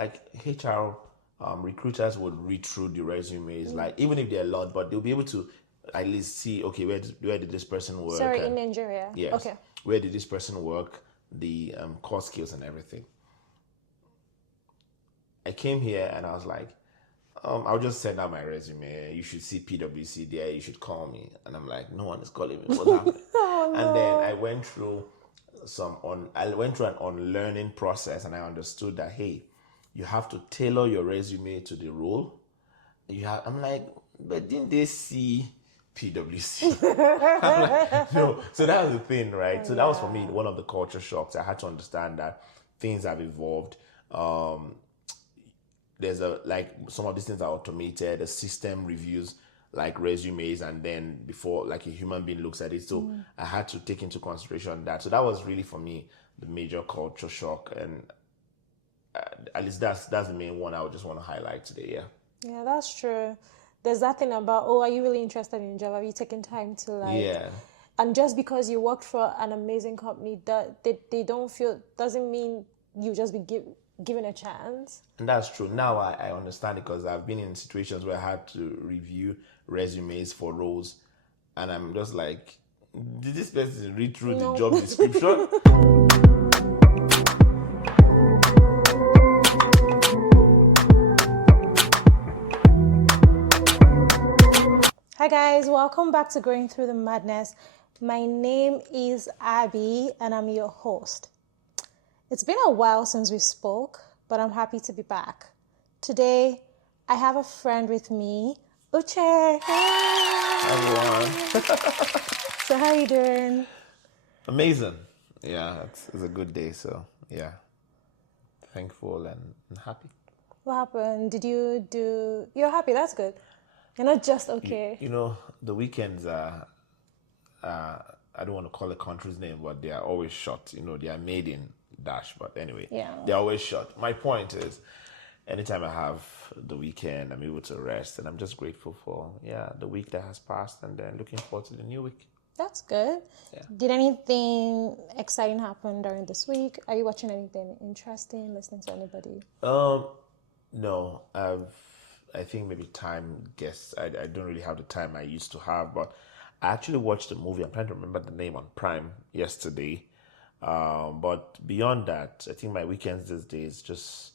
like HR recruiters would read through the resumes, like even if they're a lot, but they'll be able to at least see, okay, where did this person work? Sorry, in Nigeria. Yes. Okay. Where did this person work? The core skills and everything. I came here and I was like, I'll just send out my resume. You should see PwC there. You should call me. And I'm like, no one is calling me. What's happening? Oh, no. And then I went through an unlearning process, and I understood that, hey, you have to tailor your resume to the role. I'm like, but didn't they see PwC? I'm like, no. So that was the thing, right? So that was for me one of the culture shocks. I had to understand that things have evolved. There's some of these things are automated. The system reviews like resumes, and then before like a human being looks at it. So I had to take into consideration that. So that was really for me the major culture shock, and at least that's the main one I would just want to highlight today. Yeah, that's true. There's that thing about, oh, are you really interested in job? Have you taken time to like? Yeah. And just because you worked for an amazing company, that they don't feel, doesn't mean you just be given a chance. And that's true. Now I understand it, because I've been in situations where I had to review resumes for roles, and I'm just like, did this person read through the job description? Hi guys, welcome back to Going Through the Madness. My name is Abby and I'm your host. It's been a while since we spoke, but I'm happy to be back. Today, I have a friend with me, Uche. Everyone. So how are you doing? Amazing. Yeah, it's a good day. So yeah, thankful and happy. What happened? You're happy, that's good. You're not just okay. You know, the weekends are, I don't want to call a country's name, but they are always short. You know, they are made in dash, but anyway, they're always short. My point is, anytime I have the weekend, I'm able to rest, and I'm just grateful for, the week that has passed, and then looking forward to the new week. That's good. Yeah. Did anything exciting happen during this week? Are you watching anything interesting, listening to anybody? No, I think maybe time guess. I don't really have the time I used to have, but I actually watched a movie. I'm trying to remember the name on Prime yesterday. But beyond that, I think my weekends these days just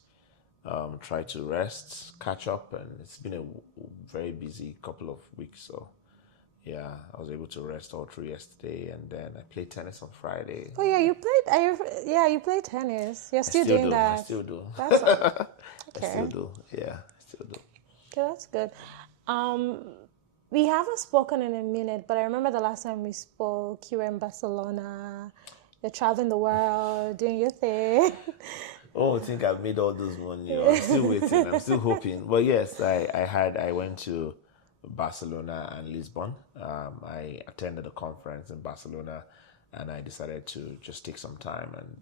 try to rest, catch up, and it's been a very busy couple of weeks. So yeah, I was able to rest all through yesterday, and then I played tennis on Friday. Oh yeah, you played tennis. You're still doing that. I still do. That's okay. I still do. Yeah, I still do. Okay, that's good. We haven't spoken in a minute, but I remember the last time we spoke, you were in Barcelona. You're traveling the world, doing your thing. Oh, I think I've made all those money. I'm still waiting. I'm still hoping. But yes, I went to Barcelona and Lisbon. I attended a conference in Barcelona, and I decided to just take some time, and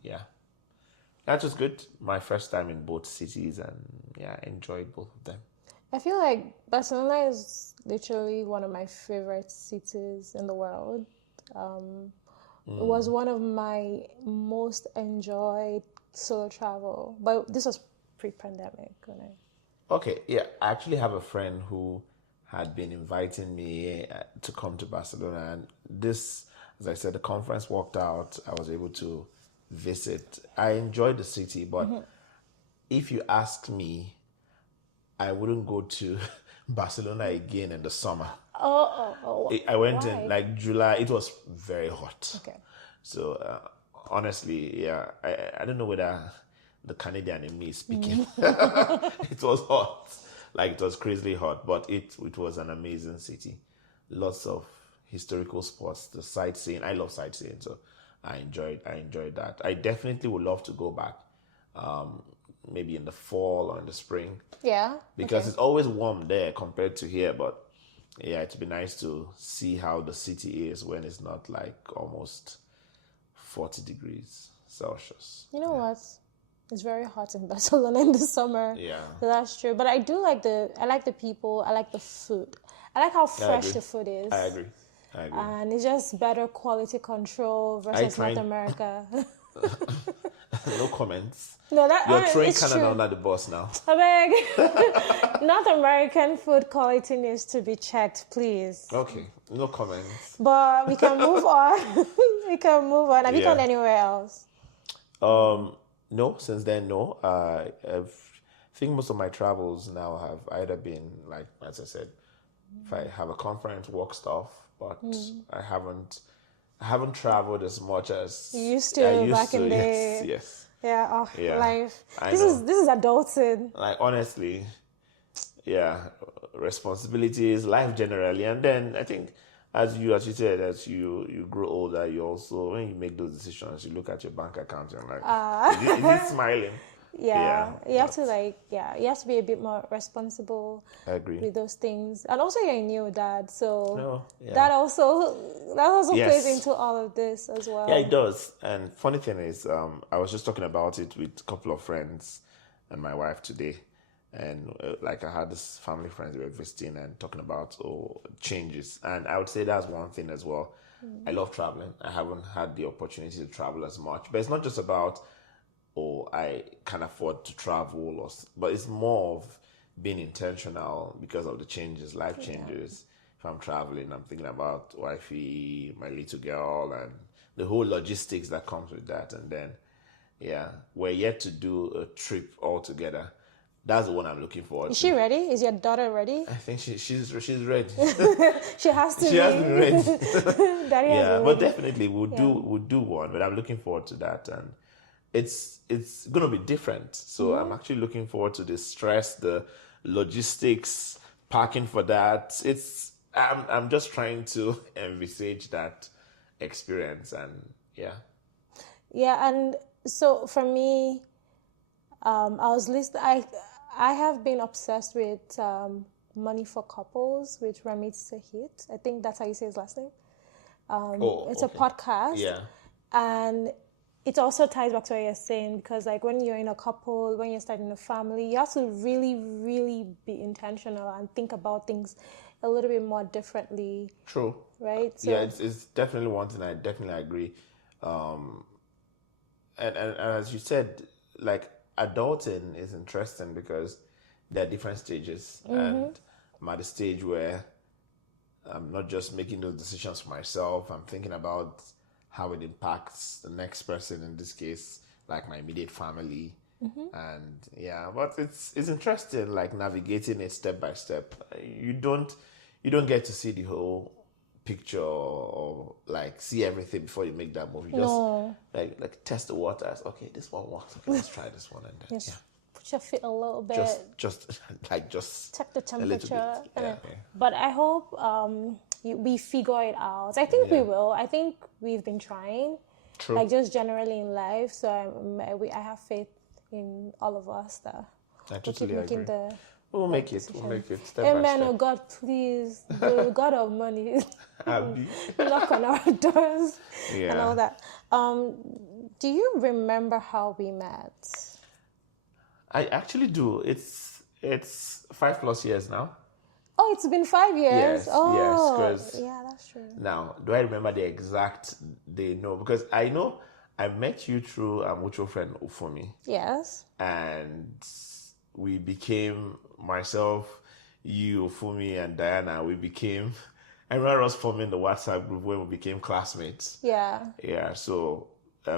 that was good. My first time in both cities, and I enjoyed both of them. I feel like Barcelona is literally one of my favorite cities in the world. It was one of my most enjoyed solo travel, but this was pre-pandemic. Okay, yeah. I actually have a friend who had been inviting me to come to Barcelona, and this, as I said, the conference worked out. I was able to visit. I enjoyed the city, but if you ask me, I wouldn't go to Barcelona again in the summer. I went in like July. It was very hot. Okay. So honestly, I don't know whether the Canadian in me is speaking. It was hot. Like, it was crazily hot, but it was an amazing city. Lots of historical spots, the sightseeing. I love sightseeing, so I enjoyed that. I definitely would love to go back. Maybe in the fall or in the spring. Yeah. Because it's always warm there compared to here. But it'd be nice to see how the city is when it's not like almost 40 degrees Celsius. You know what? It's very hot in Barcelona in the summer. Yeah. So that's true. But I like the people. I like the food. I like how fresh the food is. I agree. And it's just better quality control versus North America. No comments. No, that You're throwing it's Canada true. under the bus now. I beg. North American food quality needs to be checked, please. Okay, no comments. But we can move on. We can move on. Have you gone anywhere else? No, since then, no. I think most of my travels now have either been, like, as I said, if I have a conference, work stuff, but I haven't traveled as much as You used to back in the yes, yes. Yeah, Yeah, life. I This know. is adulting. Like, honestly, yeah, responsibilities, life generally, and then I think as you said, as you grow older, you also, when you make those decisions, you look at your bank account and like, is it smiling? Yeah, you have but to you have to be a bit more responsible I agree. with those things, and also you're a new dad, so No, yeah. that also Yes. plays into all of this as well. Yeah, it does. And funny thing is, I was just talking about it with a couple of friends and my wife today. And like I had this family friends we were visiting and talking about changes. And I would say that's one thing as well. I love traveling. I haven't had the opportunity to travel as much. But it's not just about, I can afford to travel, but it's more of being intentional because of the changes, life changes. If I'm traveling, I'm thinking about wifey, my little girl, and the whole logistics that comes with that. And then, we're yet to do a trip all together. That's the one I'm looking forward to. Is she ready? Is your daughter ready? I think she's ready. She has to. She has been ready. Daddy has been but ready. definitely we'll do one. But I'm looking forward to that, and it's gonna be different. So I'm actually looking forward to the stress, the logistics, parking for that. I'm just trying to envisage that experience, and Yeah, and so for me, I have been obsessed with Money for Couples with Ramit Sahit. I think that's how you say his last name. It's a podcast. Yeah. And it also ties back to what you're saying, because like when you're in a couple, when you're starting a family, you have to really, really be intentional and think about things a little bit more differently. True. Right? So, Yeah, it's definitely one thing I definitely agree. And as you said, like, adulting is interesting because there are different stages, and I'm at a stage where I'm not just making those decisions for myself. I'm thinking about how it impacts the next person, in this case, like my immediate family. And but it's interesting, like navigating it step by step. You don't get to see the whole picture or like see everything before you make that move. You just like test the waters. Okay, this one works. Okay, let's try this one, and then put your feet a little bit. just check the a little temperature. bit. But I hope we figure it out. I think we will. I think we've been trying. True. Like just generally in life. So I have faith in all of us that I we'll keep totally making agree. the We'll make it. We'll make it step by Amen. step. Oh God, please, the God of money, Abby. knock on our doors and all Yeah. that. Do you remember how we met? I actually do. It's 5+ years now. Oh, it's been 5 years. Yes, Oh, 'cause yeah, that's true. now, do I remember the exact day? No, because I know I met you through a mutual friend, Ufumi, Yes. and we became, myself, you, Ufumi, and Diana. I remember us forming the WhatsApp group when we became classmates. Yeah. Yeah, so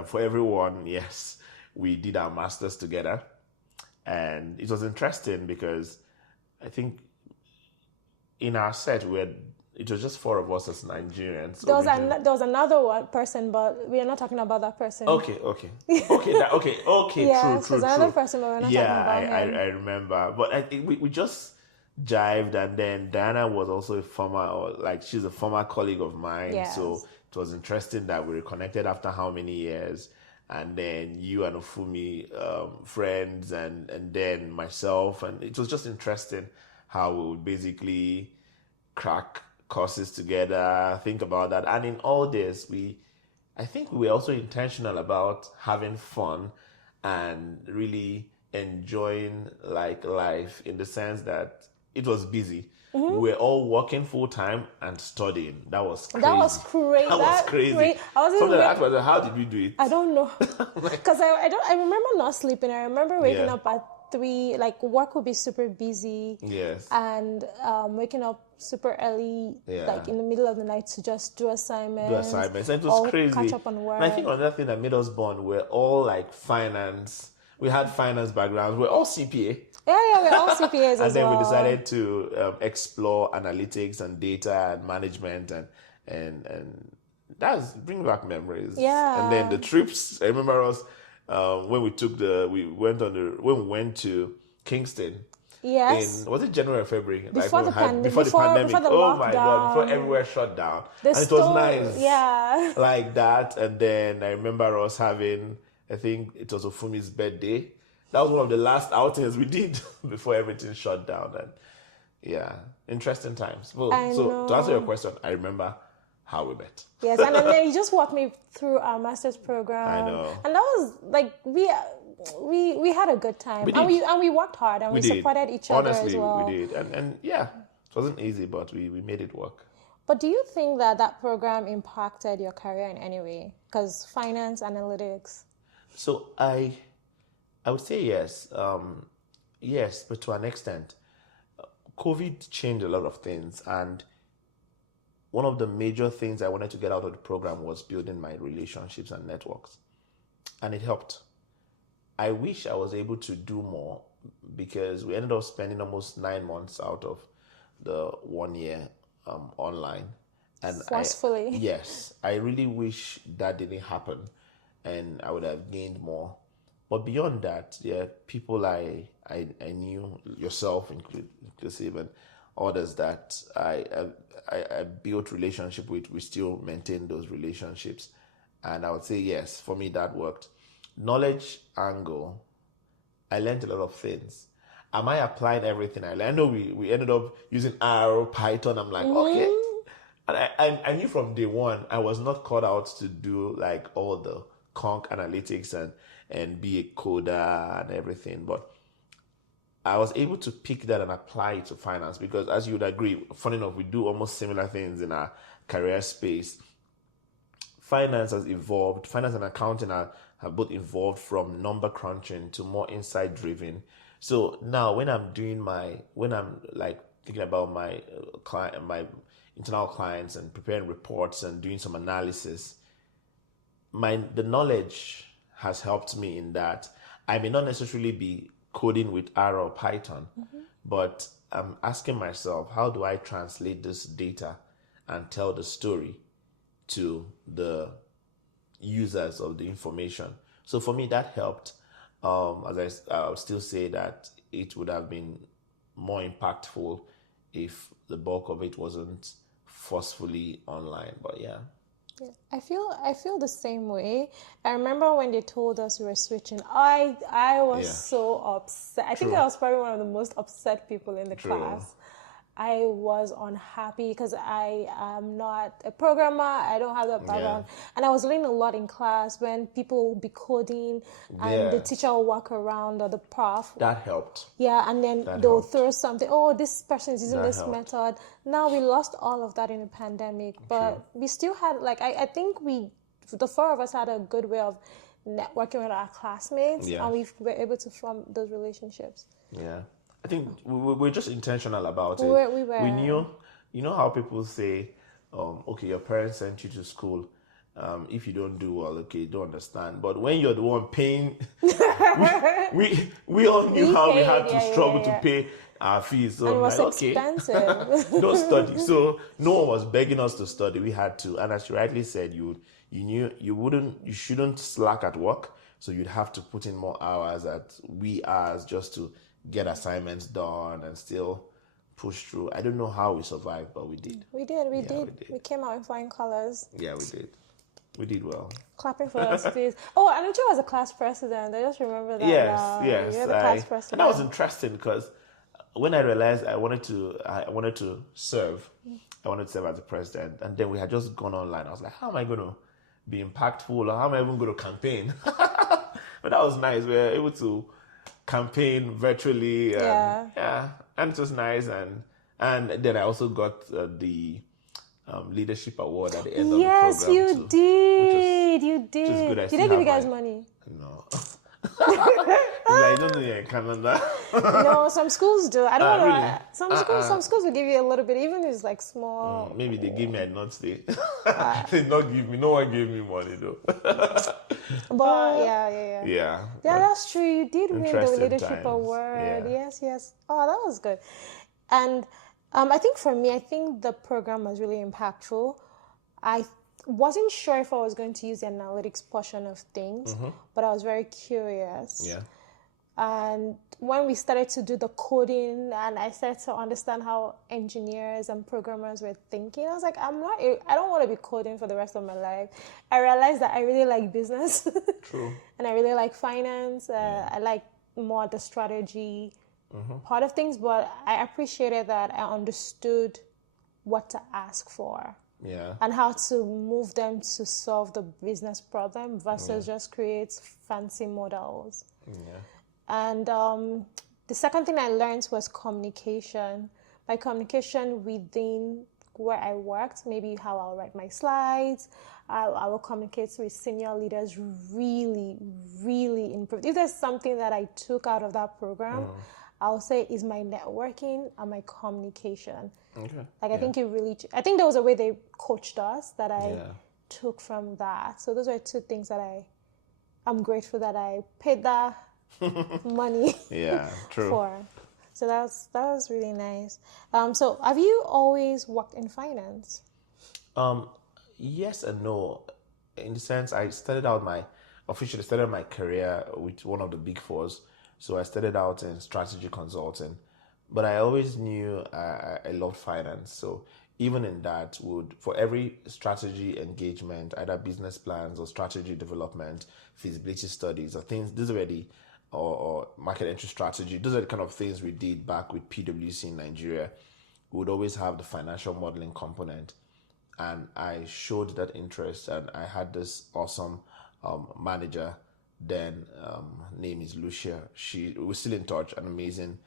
for everyone, yes, we did our masters together, and it was interesting because I think in our set it was just 4 of us as Nigerians. There was another person, but we are not talking about that person. Okay. Yes, True. there's another person, but we're not talking about him. I remember, but I think we just jived, and then Diana was also she's a former colleague of mine, Yes. so it was interesting that we reconnected after how many years, and then you and Ofumi, friends, and then myself, and it was just interesting how we would basically crack courses together, think about that, and in all this, I think we were also intentional about having fun and really enjoying like life, in the sense that it was busy. We were all working full time and studying. That was crazy. That was crazy. That was crazy. I wasn't Something like that was, how did we do it? I don't know. Because I remember not sleeping. I remember waking up at 3, like work would be super busy. Yes. And waking up super early, like in the middle of the night to just do assignments. And it was crazy. Catch up on work. And I think another thing that made us bond, we're all like finance. We had finance backgrounds. We're all CPA. Yeah, we're all CPAs as well. And then we decided to explore analytics and data and management and that's bring back memories. Yeah. And then the trips. I remember us when we went to Kingston. Yes. Was it January or February? Before the pandemic. Before the pandemic. Before the oh lockdown. My God! Before everywhere shut down. And it was nice. Yeah. Like that. And then I remember us having, I think it was Ofumi's birthday. That was one of the last outings we did before everything shut down. And yeah, interesting times. Well, so to answer your question, I remember how we met. Yes, and then you just walked me through our master's program. I know. And that was like we had a good time. And we worked hard and we supported each other as well. Honestly, we did. And yeah, it wasn't easy, but we made it work. But do you think that program impacted your career in any way? Because finance, analytics. So I would say yes. Yes, but to an extent. COVID changed a lot of things, and one of the major things I wanted to get out of the program was building my relationships and networks, and it helped. I wish I was able to do more because we ended up spending almost 9 months out of the 1 year online. And forcefully. Yes, I really wish that didn't happen, and I would have gained more. But beyond that, there are people I knew, yourself inclusive, and others that I built relationship with. We still maintain those relationships, and I would say yes, for me that worked. Knowledge angle, I learned a lot of things. Am I applying everything I learned? I know we ended up using R, Python. I'm like, okay. And I knew from day one I was not cut out to do like all the conch analytics and be a coder and everything, but I was able to pick that and apply it to finance because, as you would agree, funny enough, we do almost similar things in our career space. Finance has evolved. Finance and accounting have both evolved from number crunching to more insight driven. So now when I'm like thinking about my client, my internal clients, and preparing reports and doing some analysis, the knowledge has helped me in that I may not necessarily be coding with R or Python, but I'm asking myself, how do I translate this data and tell the story to the users of the information? So for me, that helped. As I'll still say that it would have been more impactful if the bulk of it wasn't forcefully online, but yeah. Yeah, I feel the same way. I remember when they told us we were switching, I was so upset. I think I was probably one of the most upset people in the class. I was unhappy because I am not a programmer. I don't have that background. And I was learning a lot in class when people would be coding and the teacher will walk around or the prof. That helped. Yeah, and then they'll throw something. Oh, this person is using this method. Now we lost all of that in the pandemic, but we still had, like, I think the 4 of us had a good way of networking with our classmates and we were able to form those relationships. Yeah. I think we're just intentional about it. We were. We knew, you know how people say, okay, your parents sent you to school. If you don't do well, okay, you don't understand. But when you're the one paying, we all knew how we had to struggle to pay our fees. So and it was like, expensive. Okay, don't study. So no one was begging us to study. We had to. And as you rightly said, you knew you shouldn't slack at work. So you'd have to put in more hours at wee hours just to get assignments done and still push through. I don't know how we survived, but we did. We did. We came out in flying colors. Yeah, we did. We did well. Clapping for us, please. Oh, and Uche was a class president. I just remember that. Yes. You're the class president. And that was interesting because when I realized I wanted to serve, I wanted to serve as a president, and then we had just gone online. I was like, how am I going to be impactful, or how am I even going to campaign? But that was nice. We were able to campaign virtually. Yeah. And it was nice. And then I also got the leadership award at the end of the Yes, program you too, did. You which is did. good. I Did still they give have you guys my money? no. I don't know you're in Canada. No, some schools do. I don't Really? know. Some schools will give you a little bit, even if it's like small. Maybe they give me a not stay. They not give me. No one gave me money though. But yeah. Yeah. Yeah, that's true. You did win the Interesting leadership times. award. Yeah. Yes. Oh, that was good. And I think for me, I think the program was really impactful. I wasn't sure if I was going to use the analytics portion of things, but I was very curious. Yeah. And when we started to do the coding and I started to understand how engineers and programmers were thinking, I was like, I don't want to be coding for the rest of my life. I realized that I really like business. True. And I really like finance. I like more the strategy part of things, but I appreciated that I understood what to ask for. Yeah. And how to move them to solve the business problem versus just create fancy models. Yeah. And the second thing I learned was communication. By communication within where I worked, maybe how I'll write my slides, I will communicate with senior leaders, really, really improve. If there's something that I took out of that program, I'll say is my networking and my communication. Okay. I think I think there was a way they coached us that I took from that. So those are two things that I'm grateful that I paid that money True. for. So that was really nice. So have you always worked in finance? Yes and no. In the sense, I officially started my career with one of the big fours. So I started out in strategy consulting, but I always knew I loved finance. So even in that, for every strategy engagement, either business plans or strategy development, feasibility studies or things, these are already or market entry strategy. Those are the kind of things we did back with PwC in Nigeria. We would always have the financial modeling component. And I showed that interest, and I had this awesome manager. Then name is Lucia. We're still in touch, an amazing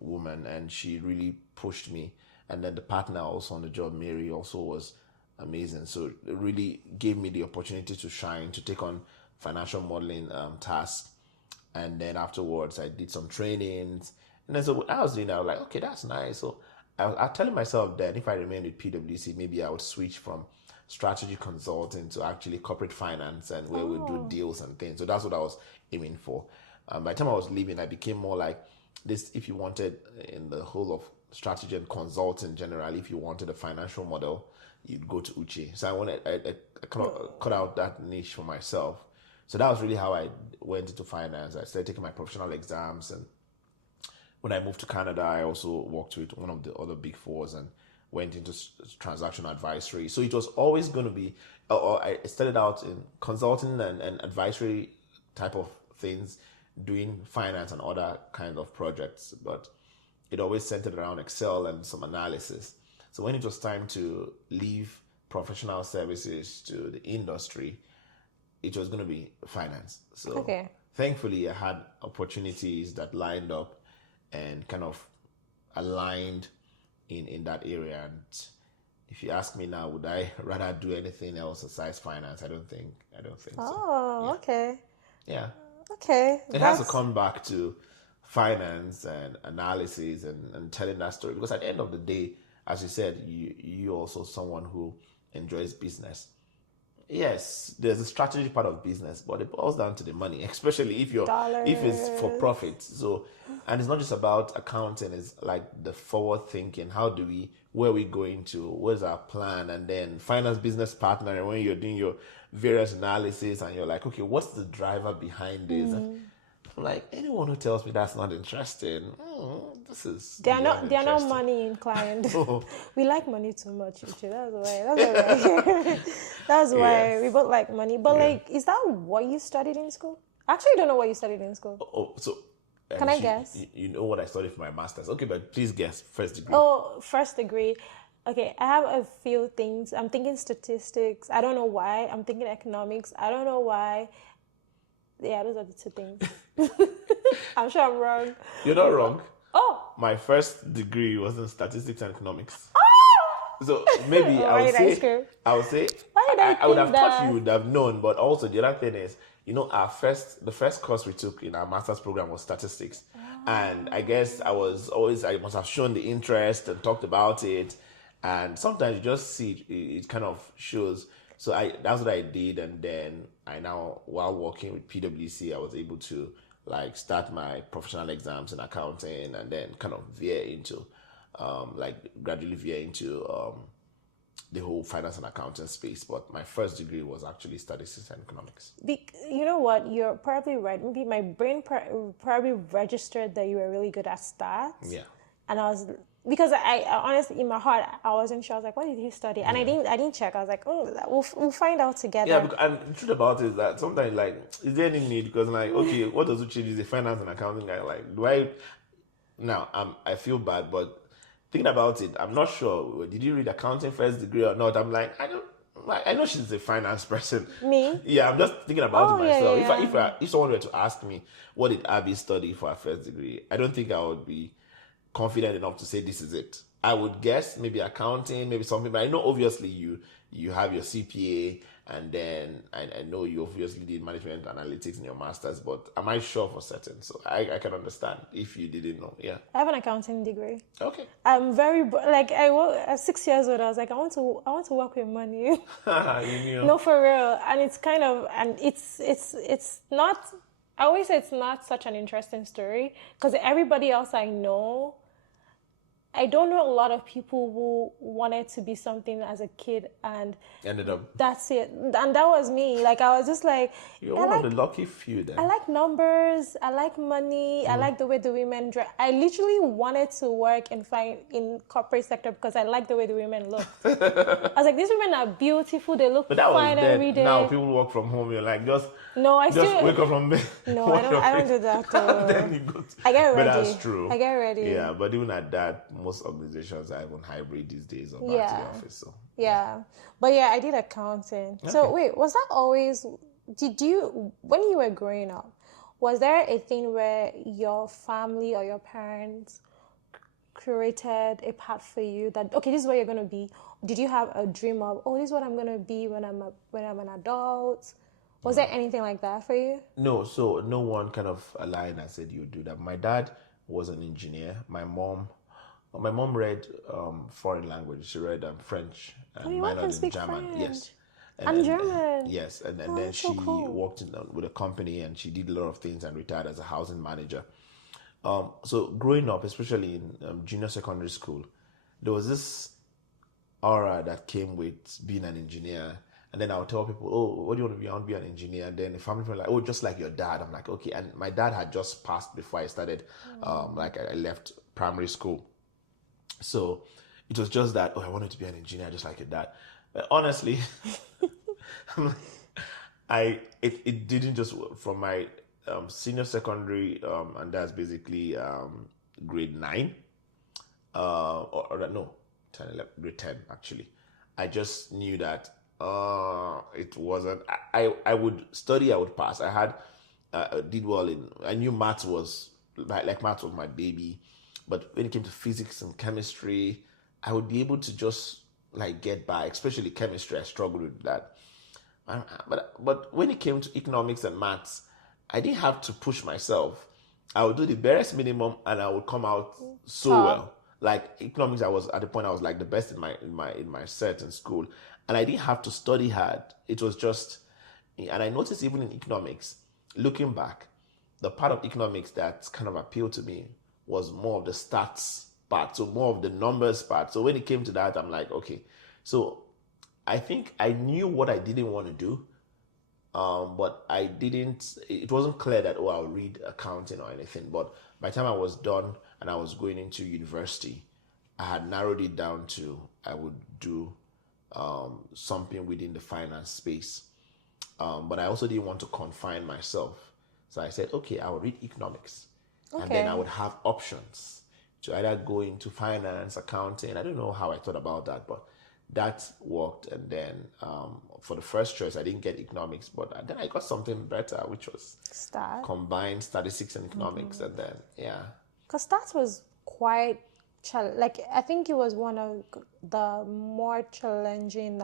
woman, and she really pushed me. And then the partner also on the job, Mary, also was amazing. So it really gave me the opportunity to shine, to take on financial modeling tasks. And then afterwards, I did some trainings. And then so I was doing that, I was like, okay, that's nice. So I was telling myself that if I remained with PwC, maybe I would switch from strategy consulting to actually corporate finance and where we do deals and things. So that's what I was aiming for. By the time I was leaving, I became more like this. If you wanted in the whole of strategy and consulting generally, if you wanted a financial model, you'd go to Uche. So I kind of cut out that niche for myself. So that was really how I went into finance. I started taking my professional exams, and when I moved to Canada, I also worked with one of the other big fours and went into transaction advisory. So it was always going to be, I started out in consulting and advisory type of things, doing finance and other kind of projects, but it always centered around Excel and some analysis. So when it was time to leave professional services to the industry, it was going to be finance. So thankfully I had opportunities that lined up and kind of aligned in that area. And if you ask me now, would I rather do anything else besides finance? I don't think so. Okay. Yeah. Okay. It has to come back to finance and analysis and telling that story, because at the end of the day, as you said, you also someone who enjoys business. Yes, there's a strategy part of business, but it boils down to the money, especially if it's for profit. So, and it's not just about accounting, it's like the forward thinking. Where are we going to? What's our plan? And then finance business partner, and when you're doing your various analysis and you're like, okay, what's the driver behind this? And I'm like, anyone who tells me that's not interesting, they are not money inclined. We like money too much, Uche. That's why we both like money. But is that what you studied in school? I actually don't know what you studied in school. Can I guess? You know what I studied for my master's. Okay, but please guess. First degree. Oh, first degree. Okay, I have a few things. I'm thinking statistics. I don't know why. I'm thinking economics. I don't know why. Yeah, those are the two things. I'm sure I'm wrong. You're not wrong. Oh, My first degree was in statistics and economics. So maybe why did I scream? I would say, Why did I would think have thought that? you would have known, but also the other thing is, the first course we took in our master's program was statistics. And I guess I must have shown the interest and talked about it. And sometimes you just see it kind of shows. So that's what I did. And then while working with PwC, I was able to like start my professional exams in accounting and then kind of gradually veer into the whole finance and accounting space. But my first degree was actually statistics and economics. You know what? You're probably right. Maybe my brain probably registered that you were really good at stats. Yeah. And because I honestly, in my heart, I wasn't sure. I was like, what did he study? And I didn't check. I was like, we'll find out together. Yeah, and the truth about it is that sometimes, like, is there any need? Because, like, okay, what does Uche do? He's a finance and accounting guy. Like, do I... Now, I feel bad, but thinking about it, I'm not sure. Did you read accounting first degree or not? I'm like, I know she's a finance person. Me? Yeah, I'm just thinking about it myself. Yeah. If someone were to ask me, what did Abby study for her first degree? I don't think I would be confident enough to say this is it. I would guess maybe accounting, maybe something, but I know obviously you have your CPA, and then I know you obviously did management analytics in your master's, but am I sure for certain? So I can understand if you didn't know. Yeah. I have an accounting degree. Okay. I'm very like at 6 years old. I was like, I want to work with money. You knew. No, for real. And it's kind of, and it's not. I always say it's not such an interesting story because everybody else I know. I don't know a lot of people who wanted to be something as a kid and ended up. That's it. And that was me. Like, I was just like... You're one of the lucky few then. I like numbers. I like money. I like the way the women dress. I literally wanted to work in corporate sector because I like the way the women look. I was like, these women are beautiful. They look fine every day. Now people work from home. You're like, just wake up from bed. No, I don't do that. Then you go I get ready. But that's true. I get ready. Yeah, but even at that, most organizations are even hybrid these days or back to the office. So yeah. But yeah, I did accounting. Okay. So wait, was that always, when you were growing up, was there a thing where your family or your parents created a path for you that, okay, this is what you're going to be? Did you have a dream of, this is what I'm going to be when I'm an adult? Was there anything like that for you? No, so no one kind of aligned and said you would do that. My dad was an engineer. My mom read foreign language. She read French and minored in German. French. Yes. And German. Yes, and then she worked with a company and she did a lot of things and retired as a housing manager. So growing up, especially in junior secondary school, there was this aura that came with being an engineer. And then I would tell people, what do you want to be? I want to be an engineer. And then the family were like, just like your dad. I'm like, okay. And my dad had just passed before I started, I left primary school. So it was just that, I wanted to be an engineer just like your dad. But honestly, it didn't just, from my senior secondary, and that's basically grade 9, grade 10 actually. I just knew that it wasn't, I would study, I would pass. I had, did well I knew maths was, maths was my baby. But when it came to physics and chemistry, I would be able to just get by, especially chemistry. I struggled with that. But when it came to economics and maths, I didn't have to push myself. I would do the barest minimum and I would come out so well. Like economics, I was at the point I was like the best in my set in school. And I didn't have to study hard. It was just, and I noticed even in economics, looking back, the part of economics that kind of appealed to me was more of the stats part, so more of the numbers part. So when it came to that, I'm like, okay. So I think I knew what I didn't want to do, but it wasn't clear that, I'll read accounting or anything. But by the time I was done and I was going into university, I had narrowed it down to I would do something within the finance space. But I also didn't want to confine myself. So I said, okay, I will read economics. Okay. And then I would have options to either go into finance, accounting. I don't know how I thought about that, but that worked. And then for the first choice, I didn't get economics, but then I got something better, which was Stat. combined statistics and economics. And then, yeah. Because stats was quite like I think it was one of the more challenging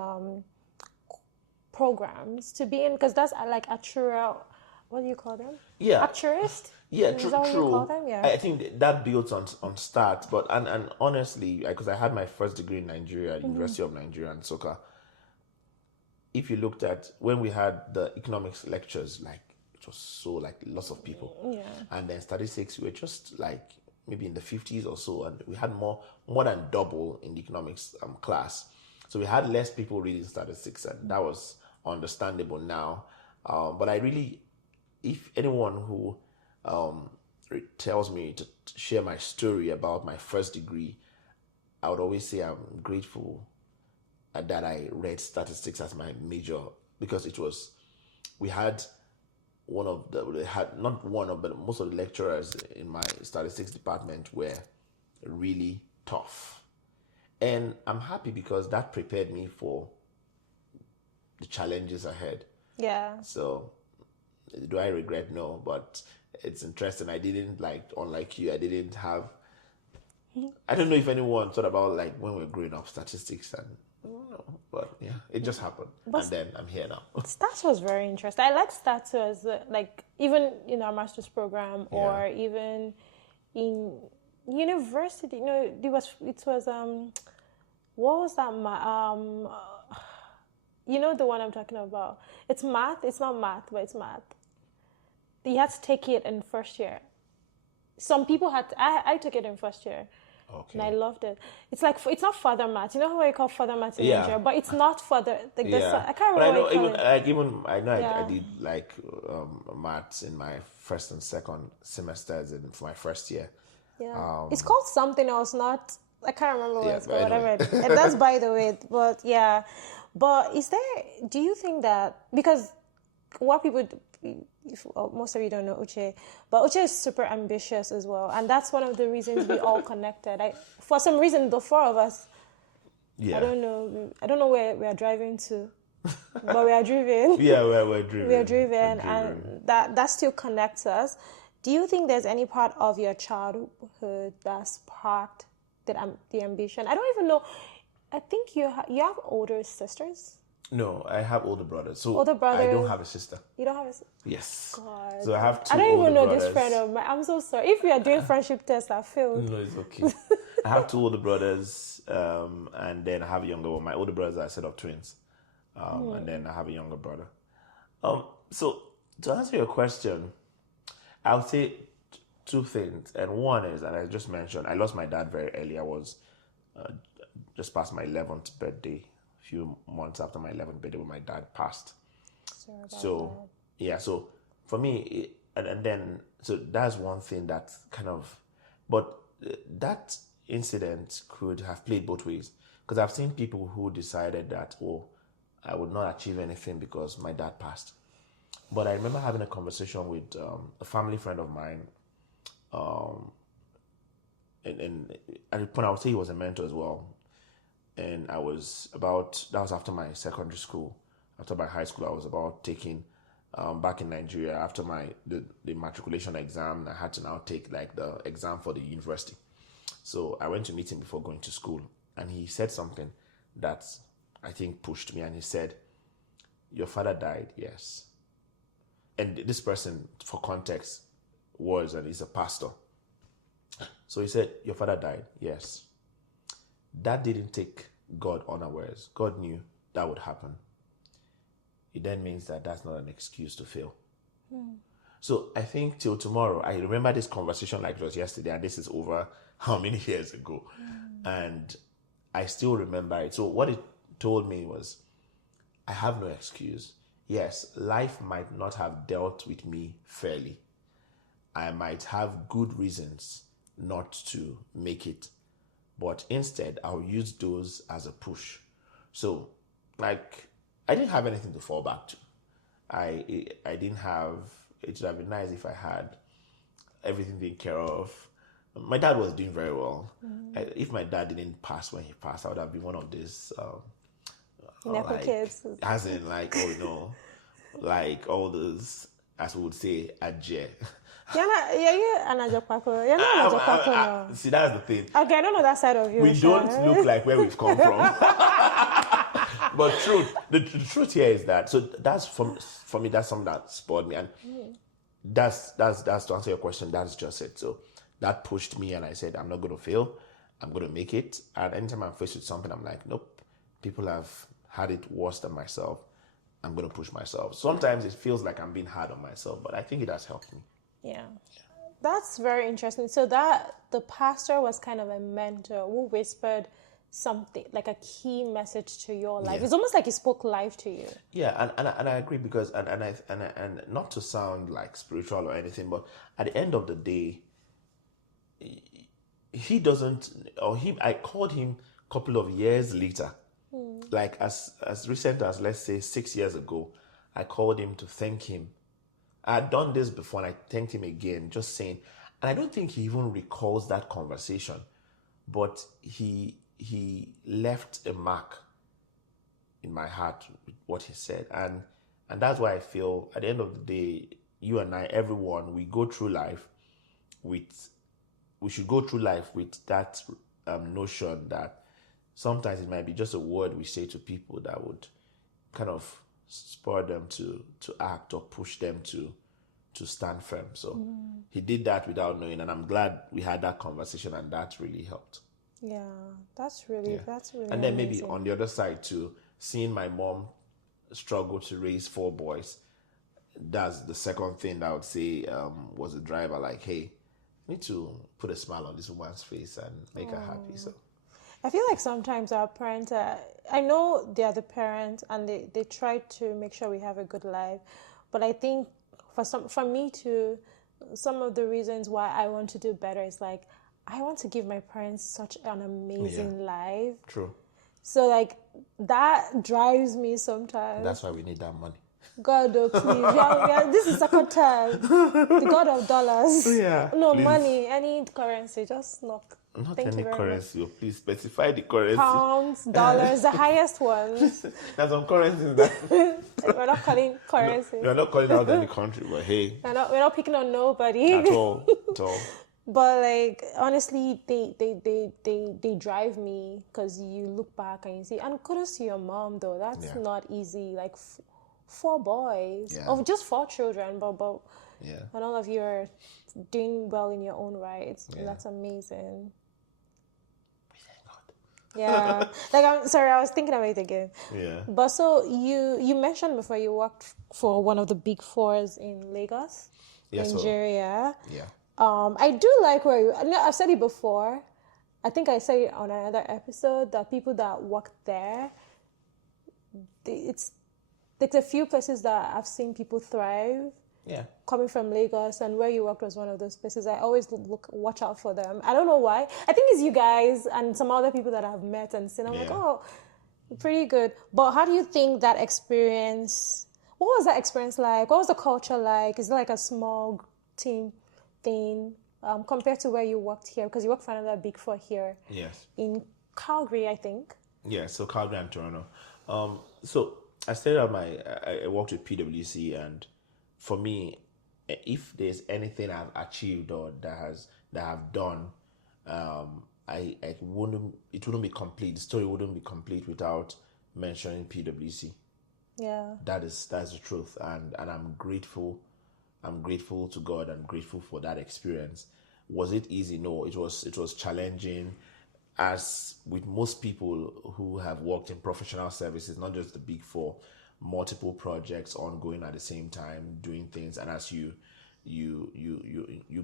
programs to be in, because that's like actuarial. What do you call them? Yeah. Actuarist. Yeah, Is that what you call them? Yeah. I think that builds on stats, but and honestly, because I had my first degree in Nigeria, University of Nigeria and Soka. If you looked at when we had the economics lectures, like it was so like lots of people, and then statistics we were just like maybe in the 50s or so, and we had more than double in the economics class, so we had less people reading statistics, and that was understandable now. But I really, if anyone who tells me to share my story about my first degree, I would always say I'm grateful that I read statistics as my major, because we had not one of, but most of the lecturers in my statistics department were really tough. And I'm happy because that prepared me for the challenges ahead. Yeah. So, do I regret? No, but it's interesting. I didn't unlike you, I didn't have, I don't know if anyone thought about like when we were growing up statistics, and I don't know, but yeah, it just happened. And then I'm here now. Stats was very interesting. I like stats too, as like even in our master's program or even in university. It was what was that? The one I'm talking about. It's math. It's not math, but it's math. You had to take it in first year. Some people had to, I took it in first year. Okay. And I loved it. It's like, it's not further math. You know how I call further math in Nigeria? But it's not further. Like I can't remember what you call it. I did like maths in my first and second semesters and for my first year. Yeah. It's called something else, not, I can't remember what it's called. Anyway. Whatever. And that's by the way. But yeah. But do you think that, because what people, most of you don't know Uche, but Uche is super ambitious as well, and that's one of the reasons we all connected. For some reason, the four of us, I don't know where we are driving to, but we are driven. We're driven. We are driven, and that still connects us. Do you think there's any part of your childhood that sparked the ambition? I don't even know. I think you have older sisters. No, I have older brothers. So older brothers. I don't have a sister. You don't have a sister? Yes. God. So I have two. I don't even know brothers. this friend of mine. I'm so sorry. If we are doing friendship tests, I failed. No, it's okay. I have two older brothers, and then I have a younger one. My older brothers are a set of twins, and then I have a younger brother. So to answer your question, I'll say two things, and one is, and I just mentioned, I lost my dad very early. I was just past my 11th birthday. Few months after my 11th birthday when my dad passed. So for me, so that's one thing that kind of, but that incident could have played both ways, because I've seen people who decided that, I would not achieve anything because my dad passed. But I remember having a conversation with a family friend of mine, and at the point I would say he was a mentor as well. And that was after my secondary school. After my high school, I was about taking, back in Nigeria, after the matriculation exam, I had to now take like the exam for the university. So I went to meet him before going to school, and he said something that I think pushed me, and he said, "Your father died, yes." And this person, for context, is a pastor. So he said, "Your father died, yes." That didn't take God unawares. God knew that would happen. It then means that that's not an excuse to fail. So I think till tomorrow, I remember this conversation like it was yesterday, and this is over how many years ago. And I still remember it. So what it told me was, I have no excuse. Yes, life might not have dealt with me fairly. I might have good reasons not to make it. But instead, I'll use those as a push. So, like, I didn't have anything to fall back to. I didn't have, it would have been nice if I had everything taken care of. My dad was doing very well. If my dad didn't pass when he passed, I would have been one of these Nepo kids. as in like, oh no, like all those, as we would say, ajay. You're an Ajapako. You're not an Ajapako, no. See, that's the thing. Okay, I don't know that side of you. We don't look like where we've come from. But the truth here is that, so that's for me, that's something that spoiled me. And that's to answer your question, that's just it. So that pushed me, and I said, I'm not going to fail. I'm going to make it. And anytime I'm faced with something, I'm like, nope, people have had it worse than myself. I'm going to push myself. Sometimes it feels like I'm being hard on myself, but I think it has helped me. Yeah. That's very interesting. So that the pastor was kind of a mentor who whispered something, like a key message to your life. It's almost like he spoke life to you. Yeah, and I agree, because and not to sound like spiritual or anything, but at the end of the day, he doesn't, or he, I called him a couple of years later, like as recent as, let's say, 6 years ago. I called him to thank him. I had done this before, and I thanked him again, just saying, and I don't think he even recalls that conversation, but he left a mark in my heart with what he said, and that's why I feel at the end of the day, you and I, everyone, we should go through life with that notion that sometimes it might be just a word we say to people that would kind of spur them to act or push them to stand firm. So he did that without knowing, and I'm glad we had that conversation, and that really helped. Yeah, that's really And then amazing. maybe on the other side too, seeing my mom struggle to raise 4 boys, that's the second thing that I would say was a driver. Like, hey, I need to put a smile on this woman's face and make her happy. So I feel like sometimes our parents, I know they are the parents and they try to make sure we have a good life. But I think for me too, some of the reasons why I want to do better is like, I want to give my parents such an amazing life. True. So like that drives me sometimes. That's why we need that money. God, oh, please. This is second time. The God of dollars. Yeah. No, please. Money, any currency, just knock. Not Thank any you very currency. Much. Please specify the currency. Pounds, dollars, the highest ones. There's some currencies that We're not calling currency. we're not calling out any country, but hey. We're not picking on nobody. At all. But like honestly, they drive me, because you look back and you see, and kudos to your mom though. That's not easy. Like 4 boys, of just 4 children, but and all of you are doing well in your own right. And that's amazing. Yeah. Like, I'm sorry, I was thinking of it again. Yeah. But so you mentioned before you worked for one of the big 4s in Lagos, Nigeria. So, yeah. I do like where I've said it before. I think I said it on another episode that people that work there, it's a few places that I've seen people thrive. Yeah. Coming from Lagos, and where you worked was one of those places. I always watch out for them. I don't know why. I think it's you guys and some other people that I've met and seen. I'm like, oh, pretty good. But how do you think that experience? What was that experience like? What was the culture like? Is it like a small team thing compared to where you worked here? Because you worked for another big 4 here. Yes. In Calgary, I think. Yeah. So Calgary and Toronto. So I started out I worked with PwC, and for me, if there's anything I've achieved or that I've done, it wouldn't be complete. The story wouldn't be complete without mentioning PwC. Yeah. That's the truth, and I'm grateful. I'm grateful to God. I'm grateful for that experience. Was it easy? No, it was challenging. As with most people who have worked in professional services, not just the big 4, multiple projects ongoing at the same time, doing things, and as you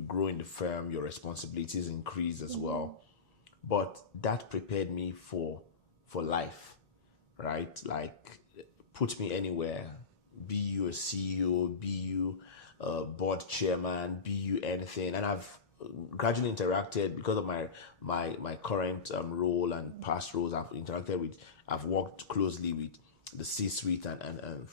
grow in the firm, your responsibilities increase as well. But that prepared me for life, right? Like, put me anywhere, be you a CEO, be you a board chairman, be you anything, and I've gradually interacted because of my current role and past roles. I've worked closely with the C-suite and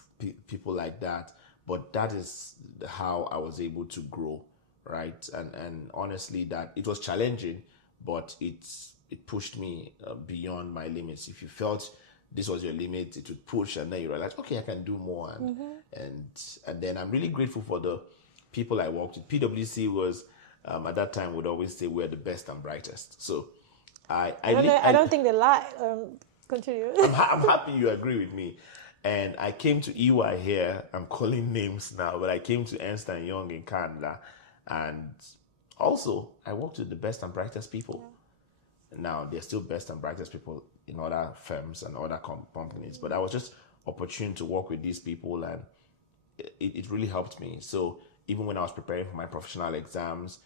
people like that. But that is how I was able to grow, right? And honestly, that it was challenging, but it pushed me beyond my limits. If you felt this was your limit, it would push, and then you realize, okay, I can do more, and then I'm really grateful for the people I worked with. PwC was at that time would always say we're the best and brightest. So I don't think they lie. Continue. I'm happy you agree with me. And I came to EY here. I'm calling names now, but I came to Ernst & Young in Canada. And also, I worked with the best and brightest people. Yeah. Now, they're still best and brightest people in other firms and other companies. But I was just opportune to work with these people, and it really helped me. So even when I was preparing for my professional exams,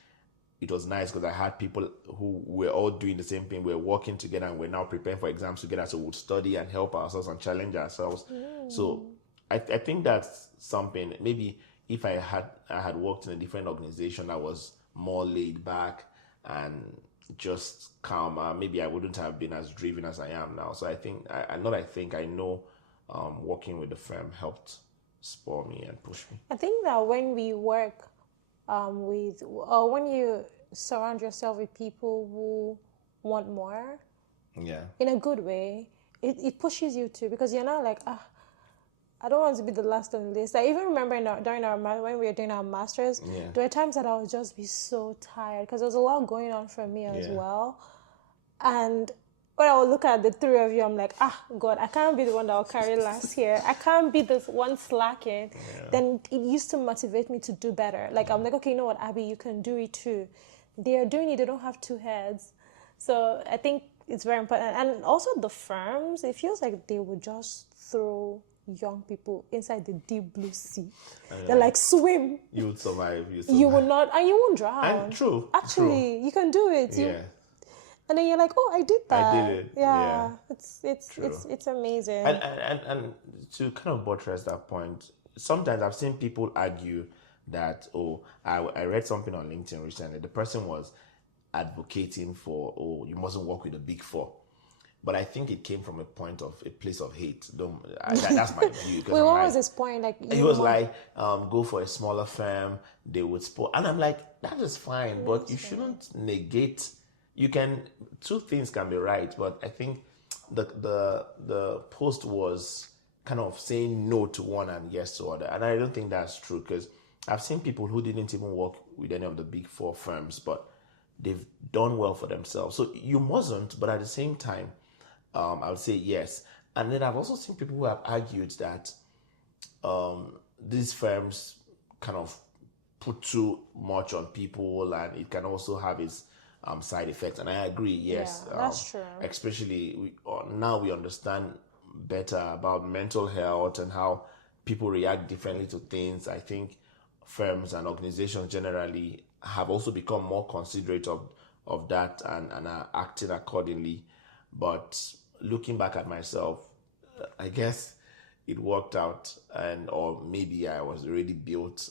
it was nice because I had people who were all doing the same thing. We're working together and we're now preparing for exams together. So we'll study and help ourselves and challenge ourselves. So I think that's something. Maybe if I had worked in a different organization that was more laid back and just calmer, maybe I wouldn't have been as driven as I am now. So I think I know working with the firm helped spur me and push me. I think that when we work when you surround yourself with people who want more, in a good way, it pushes you to, because you're not like, I don't want to be the last on the list. I even remember when we were doing our masters, there were times that I would just be so tired because there was a lot going on for me as well. And when I would look at the three of you, I'm like, God, I can't be the one that will carry last here. I can't be the one slacking. Then it used to motivate me to do better. Like, I'm like, okay, you know what, Abby, you can do it too. They are doing it. They don't have two heads. So I think it's very important. And also the firms, it feels like they would just throw young people inside the deep blue sea. They're like, swim. You would survive. You will not, and you won't drown. And true. Actually, you can do it. And then you're like, oh, I did that. I did it. Yeah. It's amazing. And to kind of buttress that point, sometimes I've seen people argue that, I read something on LinkedIn recently. The person was advocating for, you mustn't work with the Big Four. But I think it came from a place of hate. That's my view. Wait, what was his point? He was like, go for a smaller firm. They would support. And I'm like, that is fine, but you shouldn't negate. Two things can be right, but I think the post was kind of saying no to one and yes to other. And I don't think that's true, because I've seen people who didn't even work with any of the Big Four firms, but they've done well for themselves. So you mustn't, but at the same time, I would say yes. And then I've also seen people who have argued that these firms kind of put too much on people, and it can also have its side effects. And I agree, yes. Yeah, that's true. Especially now we understand better about mental health and how people react differently to things. I think firms and organizations generally have also become more considerate of that and are acting accordingly. But looking back at myself, I guess it worked out, or maybe I was already built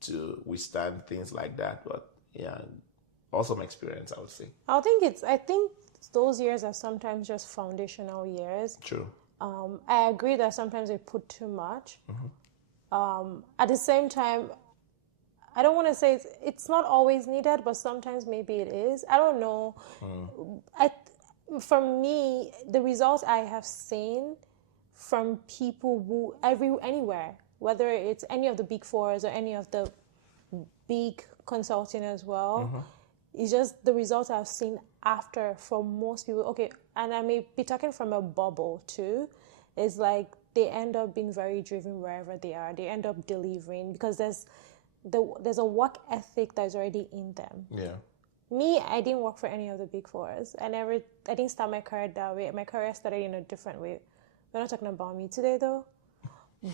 to withstand things like that. But yeah, awesome experience, I would say. I think those years are sometimes just foundational years. True. I agree that sometimes they put too much. At the same time, I don't want to say it's not always needed, but sometimes maybe it is. I don't know. For me, the results I have seen from people who anywhere, whether it's any of the Big Fours or any of the big consulting as well, it's just the results I've seen after for most people. Okay, and I may be talking from a bubble too. It's like they end up being very driven wherever they are. They end up delivering because there's a work ethic that's already in them. Yeah. Me, I didn't work for any of the Big Fours. I didn't start my career that way. My career started in a different way. We're not talking about me today, though.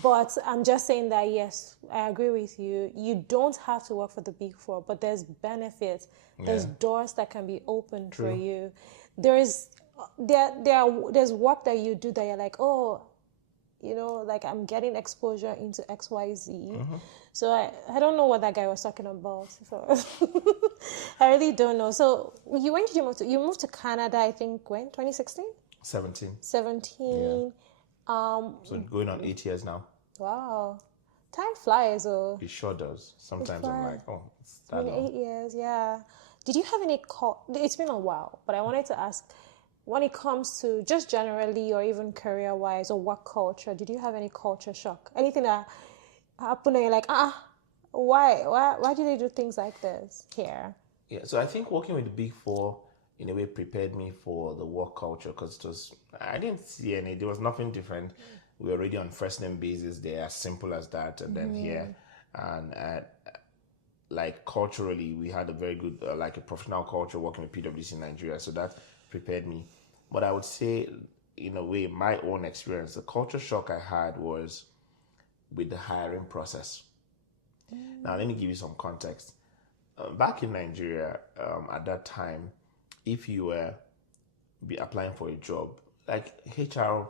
But I'm just saying that, yes, I agree with you. You don't have to work for the Big Four, but there's benefits. There's doors that can be opened for you. There's work that you do that you're like, like I'm getting exposure into XYZ. So I don't know what that guy was talking about. So I really don't know. So when did you move to? You moved to Canada, I think, when? 2016? 17. Yeah. So going on 8 years now. Wow. Time flies, oh. It sure does. Sometimes I'm flies. like, oh, it's It's that been long. 8 years, yeah. Did you have any it's been a while, but I wanted to ask, when it comes to just generally or even career-wise or work culture, did you have any culture shock? Anything that happened and you're like, why do they do things like this here? Yeah, so I think working with the Big Four in a way prepared me for the work culture because I didn't see any, there was nothing different. We were already on first name basis there, as simple as that. And then here, and like culturally, we had a very good, like a professional culture working with PwC in Nigeria. So that prepared me. But I would say, in a way, my own experience, the culture shock I had was with the hiring process. Now, let me give you some context. Back in Nigeria, at that time, if you were be applying for a job, like HR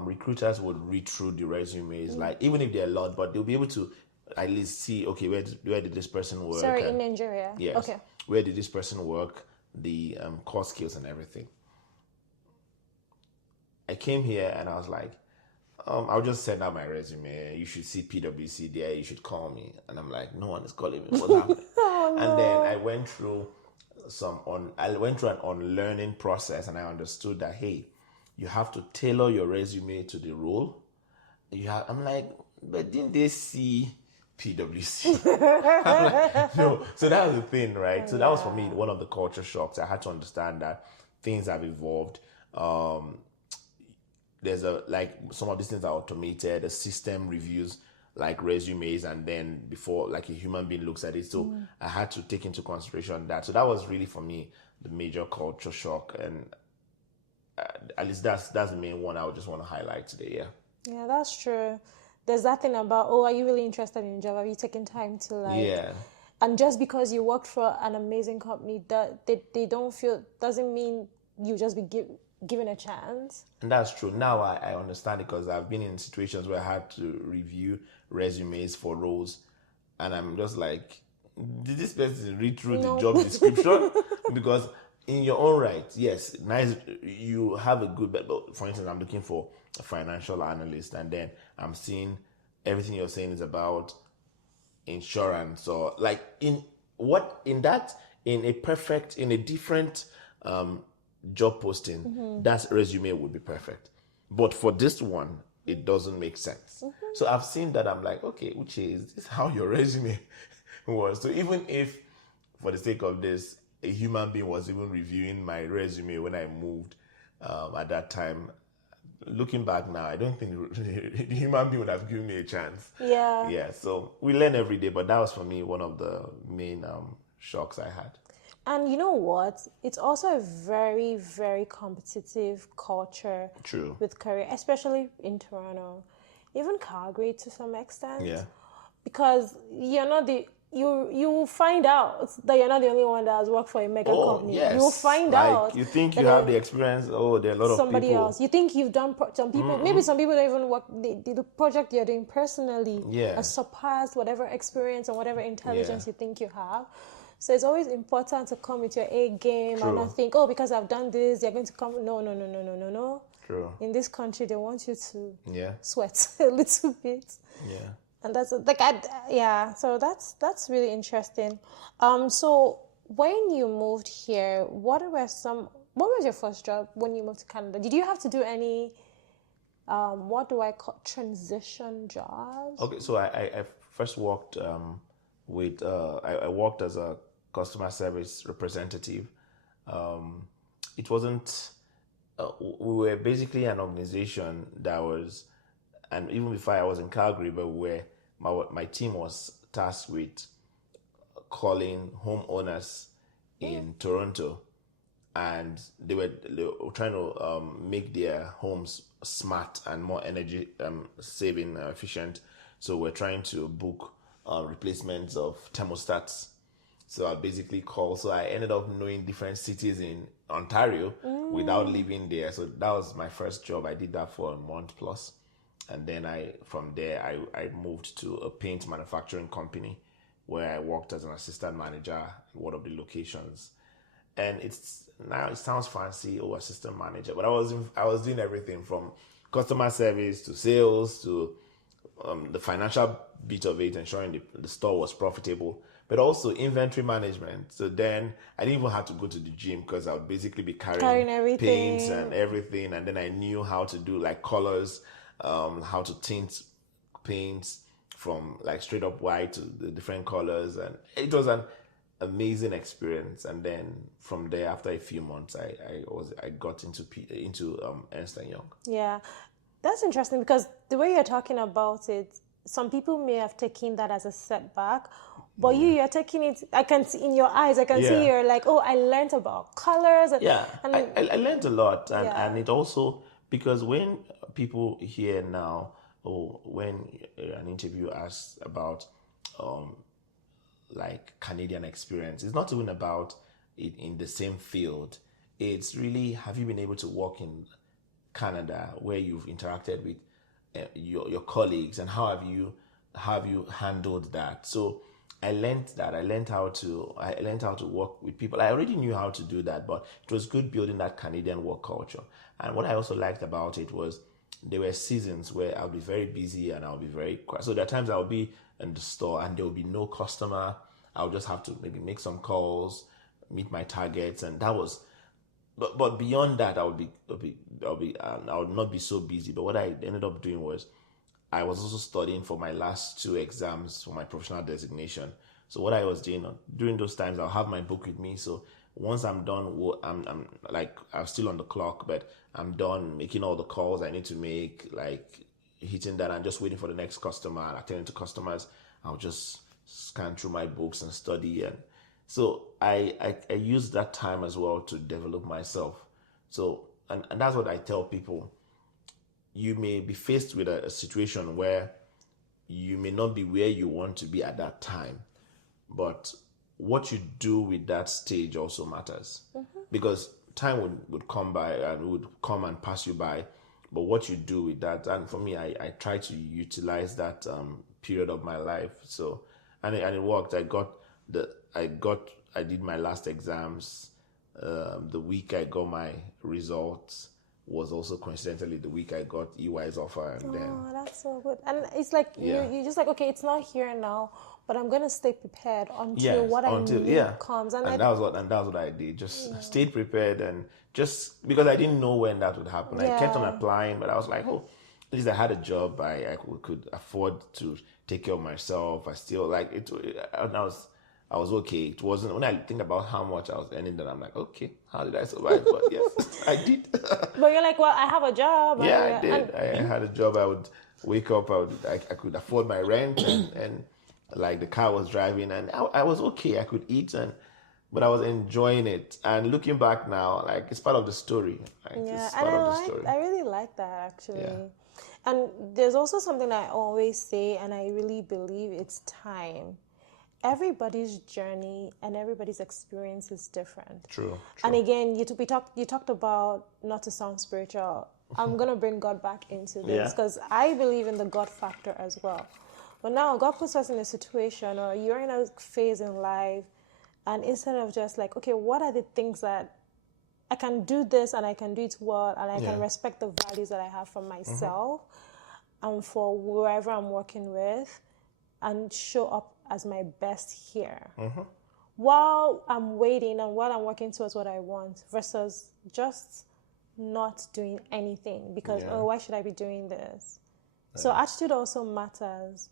recruiters would read through the resumes, like even if they're a lot, but they'll be able to at least see, okay, where did this person work? Sorry, in Nigeria. Yes. Okay. Where did this person work? The core skills and everything. I came here and I was like, I'll just send out my resume. You should see PwC there. You should call me. And I'm like, no one is calling me. What's happening? Oh, no. And then I went through an unlearning process, and I understood that, hey, you have to tailor your resume to the role. I'm like, but didn't they see PwC? I'm like, no. So that was the thing, right? So that was for me one of the culture shocks. I had to understand that things have evolved. There's some of these things are automated. The system reviews like resumes, and then before like a human being looks at it. So I had to take into consideration that. So that was really for me the major culture shock, and at least that's the main one I would just want to highlight today. Yeah, that's true. There's that thing about, oh, are you really interested in job? Are you taking time to like? Yeah. And just because you worked for an amazing company, that they don't feel, doesn't mean you just be given a chance. And that's true. Now I understand it because I've been in situations where I had to review resumes for roles, and I'm just like, did this person read through the job description? Because in your own right, yes, nice, you have a good, but for instance, I'm looking for a financial analyst, and then I'm seeing everything you're saying is about insurance, or like in a different job posting, that resume would be perfect. But for this one, it doesn't make sense. So I've seen that. I'm like, okay, Uche, is this how your resume was? So even if, for the sake of this, a human being was even reviewing my resume when I moved at that time, looking back now, I don't think the human being would have given me a chance. Yeah. Yeah, so we learn every day, but that was for me one of the main shocks I had. And you know what? It's also a very, very competitive culture. True. With career, especially in Toronto, even Calgary to some extent. Yeah. Because you're not you will find out that you're not the only one that has worked for a mega company. Yes. You will find like, out. You think you have the experience. Oh, there are a lot of people. Somebody else. You think you've done some people. Maybe some people don't even work. The project you're doing personally has surpassed whatever experience and whatever intelligence you think you have. So it's always important to come with your A game and not think, oh, because I've done this, they're going to come. No. True. In this country, they want you to sweat a little bit. Yeah. And that's like, so that's really interesting. So when you moved here, what was your first job when you moved to Canada? Did you have to do any, what do I call, transition jobs? Okay, so I first worked I worked as a customer service representative. It wasn't, we were basically an organization that was, and even before I was in Calgary, but my team was tasked with calling homeowners in Toronto, and they were trying to make their homes smart and more energy saving, efficient. So we're trying to book replacements of thermostats. So I basically called. So I ended up knowing different cities in Ontario without living there. So that was my first job. I did that for a month plus. And then from there, I moved to a paint manufacturing company where I worked as an assistant manager in one of the locations. And now it sounds fancy, assistant manager, but I was doing everything from customer service to sales to the financial bit of it, ensuring the store was profitable, but also inventory management. So then I didn't even have to go to the gym because I would basically be carrying paints and everything. And then I knew how to do like colors, how to tint paints from like straight up white to the different colors. And it was an amazing experience. And then from there, after a few months, I got into Ernst & Young. Yeah, that's interesting because the way you're talking about it, some people may have taken that as a setback, but you're taking it, I can see in your eyes, I can see you're like, oh, I learned about colors. And, I learned a lot. And it also, because when people hear now, or when an interview asks about like Canadian experience, it's not even about it in the same field. It's really, have you been able to work in Canada where you've interacted with your colleagues, and how have you handled that? So I learned that. I learned how to work with people. I already knew how to do that, but it was good building that Canadian work culture. And what I also liked about it was there were seasons where I'll be very busy and I'll be very quiet. So there are times I'll be in the store and there will be no customer. I'll just have to maybe make some calls, meet my targets, and that was. But beyond that, I would not be so busy. But what I ended up doing was, I was also studying for my last 2 exams for my professional designation. So what I was doing during those times, I'll have my book with me. So once I'm done, I'm still on the clock, but I'm done making all the calls I need to make, like hitting that and just waiting for the next customer and attending to customers. I'll just scan through my books and study. And so I use that time as well to develop myself. So, and that's what I tell people. You may be faced with a situation where you may not be where you want to be at that time, but what you do with that stage also matters. Because time would come by and would come and pass you by, but what you do with that, and for me, I try to utilize that period of my life. So, and it worked. I did my last exams. The week I got my results was also coincidentally the week I got EY's offer. And that's so good. And it's like you just like, okay, it's not here now, but I'm gonna stay prepared until I need comes. And that was what I did. Just stayed prepared, and just because I didn't know when that would happen, I kept on applying. But I was like, oh, at least I had a job. I could afford to take care of myself. I still like it. And I was okay. It wasn't, when I think about how much I was earning, then I'm like, okay, how did I survive? But yes, I did. But you're like, well, I have a job. Yeah, I did. I had a job. I would wake up. I could afford my rent, and like the car was driving, and I was okay. I could eat, but I was enjoying it. And looking back now, like, it's part of the story. It's part of the story. I really like that, actually. Yeah. And there's also something I always say, and I really believe it's time. Everybody's journey and everybody's experience is different. True. And again, you talked about, not to sound spiritual, I'm going to bring God back into this because I believe in the God factor as well. But now God puts us in a situation, or you're in a phase in life, and instead of just like, okay, what are the things that I can do this and I can do it well, and I can respect the values that I have for myself and for whoever I'm working with, and show up as my best here while I'm waiting and while I'm working towards what I want, versus just not doing anything because, oh, why should I be doing this? So attitude also matters.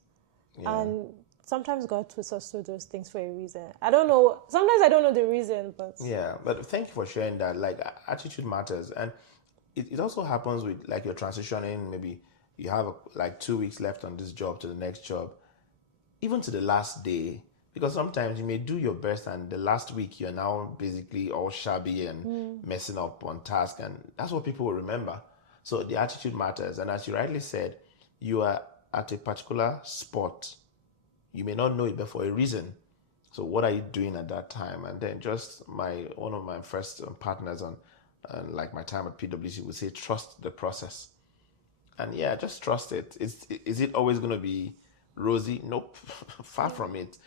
And sometimes God puts us through those things for a reason. I don't know. Sometimes I don't know the reason, but... Yeah, but thank you for sharing that. Like, attitude matters. And it also happens with, like, you're transitioning. Maybe you have, 2 weeks left on this job to the next job. Even to the last day, because sometimes you may do your best and the last week you're now basically all shabby and messing up on task, and that's what people will remember. So the attitude matters. And as you rightly said, you are at a particular spot. You may not know it, but for a reason. So what are you doing at that time? And then just one of my first partners on like my time at PwC would say, trust the process. And just trust it. Is it always going to be rosy? Nope. Far from it.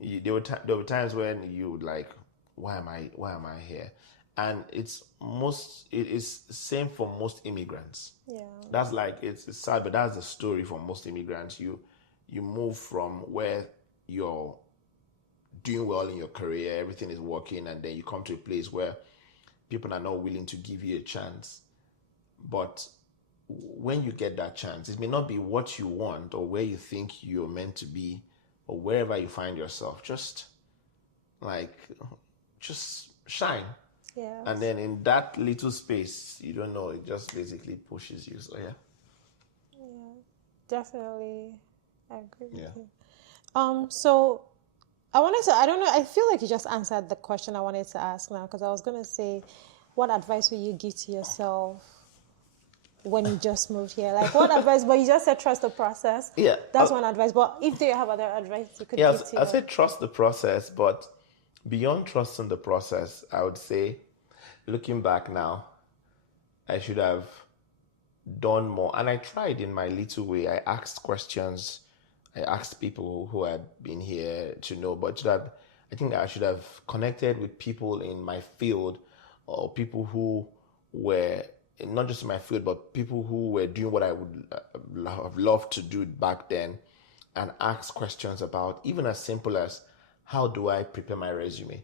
There were times when you would like, why am I here? and it is same for most immigrants. Yeah. That's like it's sad, but that's the story for most immigrants. You move from where you're doing well in your career, everything is working, and then you come to a place where people are not willing to give you a chance. But when you get that chance, it may not be what you want or where you think you're meant to be, or wherever you find yourself. Just shine. Yeah. And then in that little space, you don't know, it just basically pushes you. So yeah. Yeah. Definitely. I agree with Yeah. you. So I don't know, I feel like you just answered the question I wanted to ask now, because I was going to say, what advice will you give to yourself when you just moved here? Like, what advice? But you just said trust the process. Yeah. That's one advice. But if you have other advice you could give to I say trust the process, but beyond trusting the process, I would say, looking back now, I should have done more. And I tried in my little way. I asked questions. I asked people who had been here to know, but I think I should have connected with people in my field, or people who were not just in my field, but people who were doing what I would have loved to do back then, and ask questions about even as simple as, how do I prepare my resume?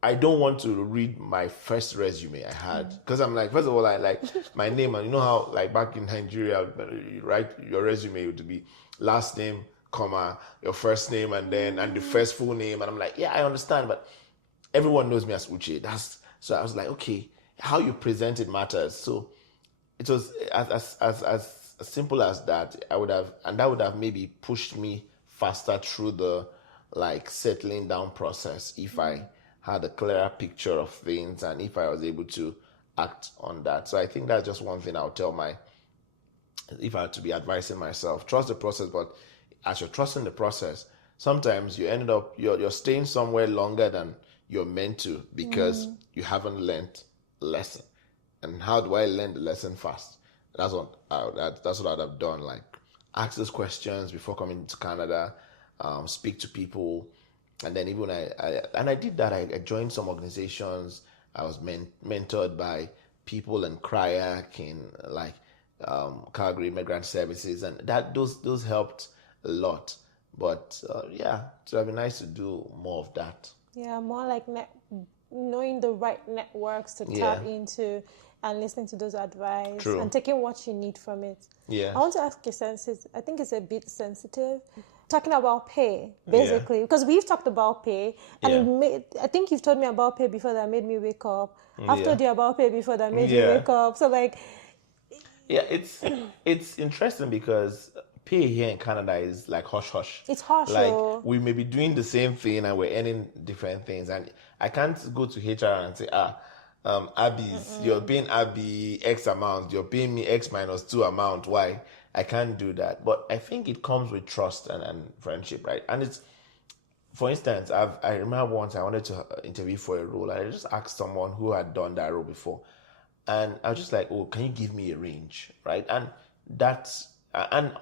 I don't want to read my first resume I had, because I'm like, first of all, I like my name, and you know how like back in Nigeria, you write your resume to be last name, comma, your first name, and the first full name, and I'm like, yeah, I understand, but everyone knows me as Uche. So I was like, okay, how you present it matters. So it was as simple as that. That would have maybe pushed me faster through the like settling down process if I had a clearer picture of things, and if I was able to act on that. So I think that's just one thing I'll tell if I had to be advising myself, trust the process. But as you're trusting the process, sometimes you ended up you're staying somewhere longer than you're meant to, because you haven't learned a lesson. And how do I learn the lesson fast? That's what I'd have done. Like, ask those questions before coming to Canada, speak to people, and then even I did that. I joined some organizations. I was mentored by people in CRIAC, in like Calgary Immigrant Services, and those helped a lot. But yeah, so it'd be nice to do more of that. Yeah, more like knowing the right networks to tap into, and listening to those advice. True. And taking what you need from it. Yeah. I want to ask you, since I think it's a bit sensitive, talking about pay, basically, because we've talked about pay, and I think you've told me about pay before that made me wake up. I've told you about pay before that made you wake up. So like, yeah, it's interesting because pay here in Canada is like hush hush. It's harsh. Like, we may be doing the same thing and we're earning different things, and I can't go to HR and say, Abby's, you're paying Abby X amount, you're paying me X minus 2 amount. Why? I can't do that. But I think it comes with trust and friendship, right? And it's, for instance, I remember once I wanted to interview for a role, and I just asked someone who had done that role before, and I was just like, oh, can you give me a range, right? And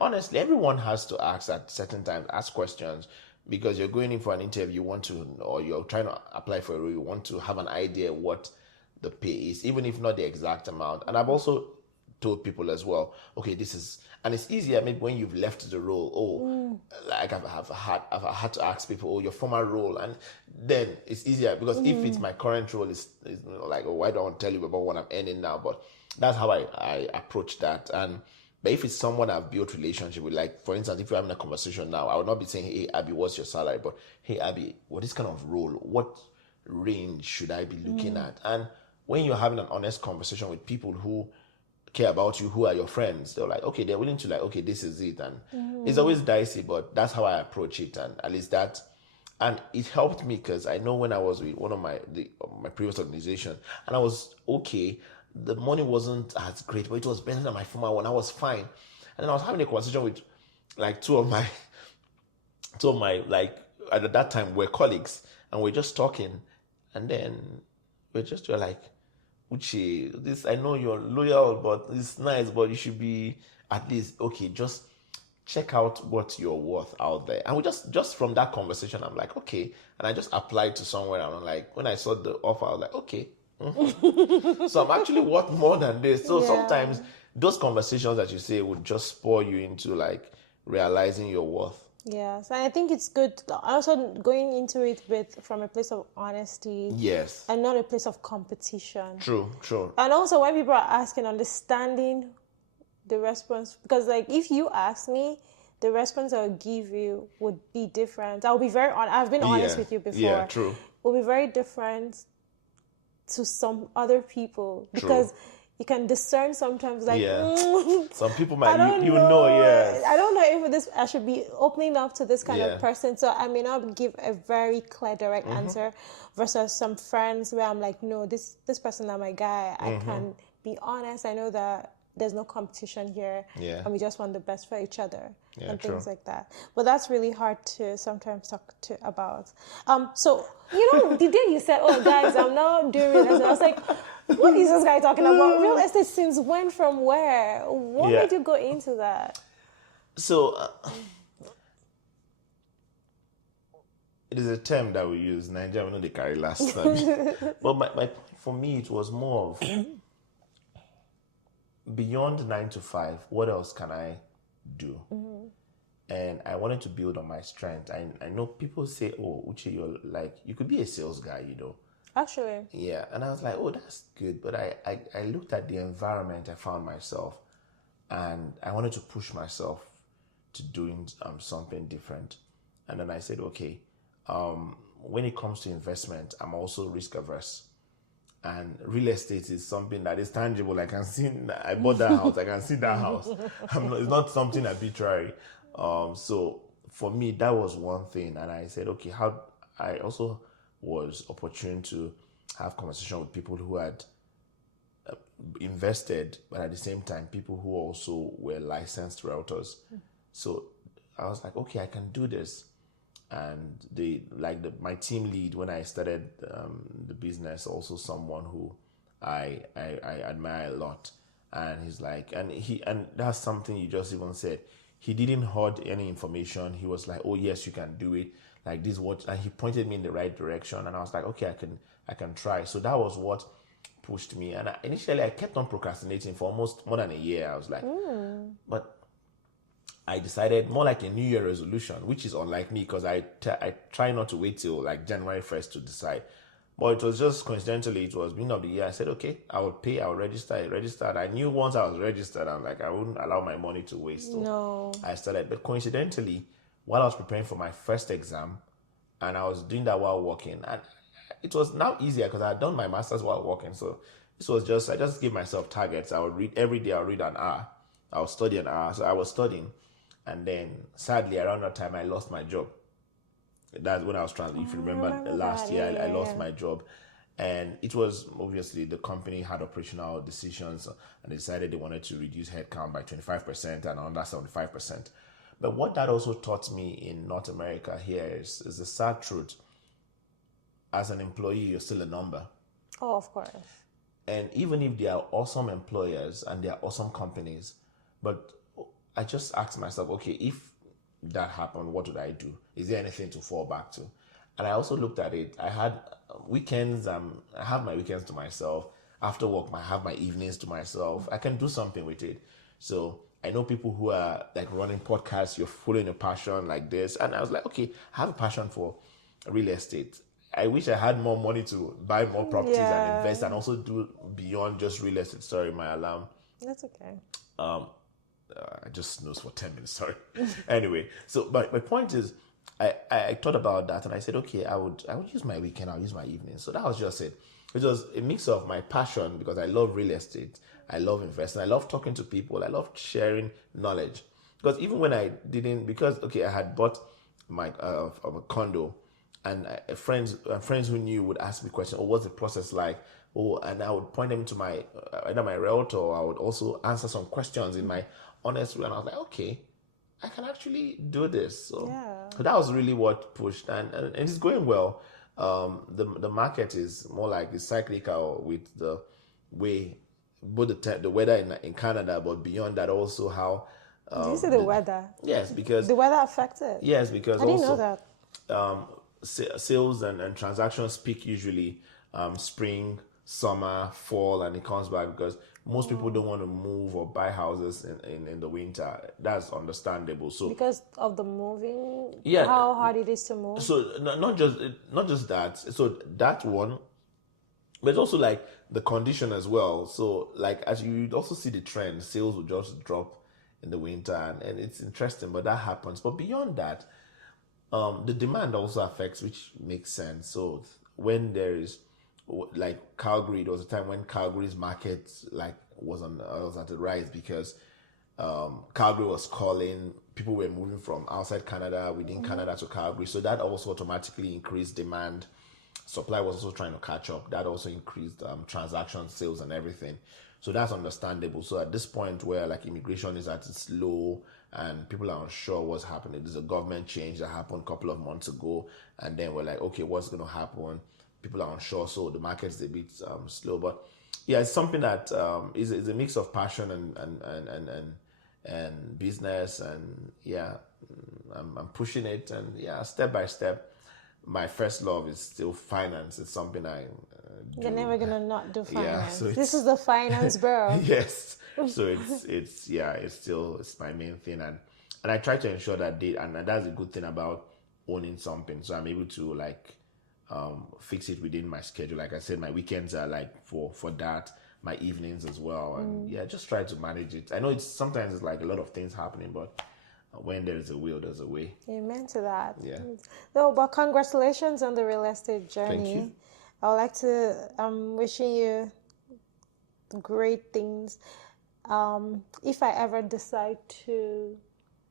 honestly, everyone has to ask at certain times, ask questions, because you're going in for an interview, or you're trying to apply for a role, you want to have an idea what the pay is, even if not the exact amount. And I've also told people as well, okay, this is, and it's easier maybe when you've left the role, like I've had to ask people, oh, your former role, and then it's easier, because if it's my current role, is like, oh, why don't I want to tell you about what I'm earning now? But that's how I approach that. But if it's someone I've built relationship with, like, for instance, if you're having a conversation now, I would not be saying, hey, Abby, what's your salary? But, hey, Abby, what is kind of role? What range should I be looking at? And when you're having an honest conversation with people who care about you, who are your friends, they're like, okay, they're willing to, like, okay, this is it. And it's always dicey, but that's how I approach it. And at least that, and it helped me, because I know when I was with one of my previous organization, and I was okay, the money wasn't as great, but it was better than my former one. I was fine. And then I was having a conversation with like two of my like, at that time, were colleagues, and we're just talking, and then we're like, Uche, this, I know you're loyal, but it's nice, but you should be at least, okay, just check out what you're worth out there. And we just from that conversation, I'm like, okay. And I just applied to somewhere, and I'm like, when I saw the offer, I was like, okay. So I'm actually worth more than this. So sometimes those conversations that you say would just spur you into like realizing your worth. Yes, and I think it's good also going into it from a place of honesty. Yes. And not a place of competition. True. And also when people are asking, understanding the response, because like if you ask me, the response I'll give you would be different. I'll be very honest. I've been honest with you before. Yeah, true. Will be very different to some other people, because you can discern sometimes, like, some people might, you know, yes. I don't know if I should be opening up to this kind of person, so I may not give a very clear, direct answer, versus some friends where I'm like, no, this person is my guy. I can be honest. I know that there's no competition here, and we just want the best for each other, and things like that. But that's really hard to sometimes talk about. So, the day you said, oh, guys, I'm now doing real estate, I was like, what is this guy talking about? Real estate since when, from where? What made you go into that? So, it is a term that we use. Nigeria, we know they carry last time. But for me, it was more of, beyond 9 to 5, what else can I do? And I wanted to build on my strength. I know people say, oh, Uche, you could be a sales guy, Actually. Yeah. And I was like, oh, that's good. But I looked at the environment I found myself, and I wanted to push myself to doing something different. And then I said, okay, when it comes to investment, I'm also risk averse. And real estate is something that is tangible. I can see, I bought that house, I can see that house. It's not something arbitrary. So for me, that was one thing. And I said, okay, I also was opportune to have conversation with people who had invested, but at the same time, people who also were licensed realtors. So I was like, okay, I can do this. And my team lead when I started the business, also someone who I admire a lot. And he's like, and that's something you just even said. He didn't hoard any information. He was like, oh yes, you can do it. Like this, and he pointed me in the right direction. And I was like, okay, I can try. So that was what pushed me. And initially I kept on procrastinating for almost more than a year. I was like, but I decided more like a New Year resolution, which is unlike me, because I try not to wait till like January 1st to decide. But it was just coincidentally, it was beginning of the year. I said, okay, I would pay, I would register. I registered. I knew once I was registered, I'm like, I wouldn't allow my money to waste. So No. I started. But coincidentally, while I was preparing for my first exam, and I was doing that while working, and it was now easier because I had done my master's while working. So this was just, I just gave myself targets. I would read every day, I would read an hour. I would study an hour. So I was studying. And then, sadly, around that time, I lost my job. That's when I was if you remember last year, I lost my job. And it was, obviously, the company had operational decisions, and they decided they wanted to reduce headcount by 25% and another 75%. But what that also taught me in North America here is the sad truth. As an employee, you're still a number. Oh, of course. And even if they are awesome employers and they are awesome companies, but I just asked myself, okay, if that happened, what would I do? Is there anything to fall back to? And I also looked at it. I had weekends. I have my weekends to myself. After work, I have my evenings to myself. I can do something with it. So I know people who are like running podcasts. You're following a passion like this. And I was like, okay, I have a passion for real estate. I wish I had more money to buy more properties and invest and also do beyond just real estate. Sorry, my alarm. That's okay. I just snoozed for 10 minutes, sorry. Anyway, so my point is, I thought about that and I said, okay, I would use my weekend, I'll use my evening. So that was just it. It was a mix of my passion, because I love real estate, I love investing, I love talking to people, I love sharing knowledge. Because even when I didn't, I had bought my a condo, and friends who knew would ask me questions, what's the process like? And I would point them to either my realtor, or I would also answer some questions in my honest way. And I was like, okay, I can actually do this. So that was really what pushed, and it's going well. The market is more like it's cyclical with the way both the weather in Canada, but beyond that also how Did you see the weather? Yes, because The weather affected. yes, because I didn't also know that. sales and transactions peak usually spring, summer, fall, and it comes back because most people don't want to move or buy houses in the winter. That's understandable. So Because of the moving, yeah, how hard it is to move. so not just that. So that one, but it's also like the condition as well. So like as you also see the trend, sales will just drop in the winter, and it's interesting, but that happens. But beyond that, the demand also affects, which makes sense. So when there is like Calgary, there was a time when Calgary's market like was at the rise because Calgary was calling. People were moving from outside Canada, within Canada to Calgary, so that also automatically increased demand. Supply was also trying to catch up. That also increased transaction sales and everything. So that's understandable. So at this point where like immigration is at its low and people are unsure what's happening, there's a government change that happened a couple of months ago, and then we're like, okay, what's going to happen? People are unsure, so the market's a bit slow. But yeah, it's something that is a mix of passion and business, and yeah, I'm pushing it, and yeah, step by step. My first love is still finance. It's something I do. You're never gonna not do finance. Yeah, so this is the finance bro. yes. So it's my main thing, and I try to ensure that and that's a good thing about owning something. So I'm able to like fix it within my schedule. Like I said, my weekends are like for that, my evenings as well, and yeah, just try to manage it. I know sometimes it's like a lot of things happening, but when there is a will, there's a way. Amen to that. Yeah. No, but congratulations on the real estate journey. Thank you. I would like to wishing you great things. If I ever decide to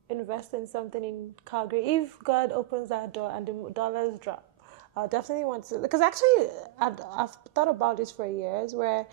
invest in something in Calgary, if God opens that door and the dollars drop, I definitely want to. Because actually, I've thought about this for years, where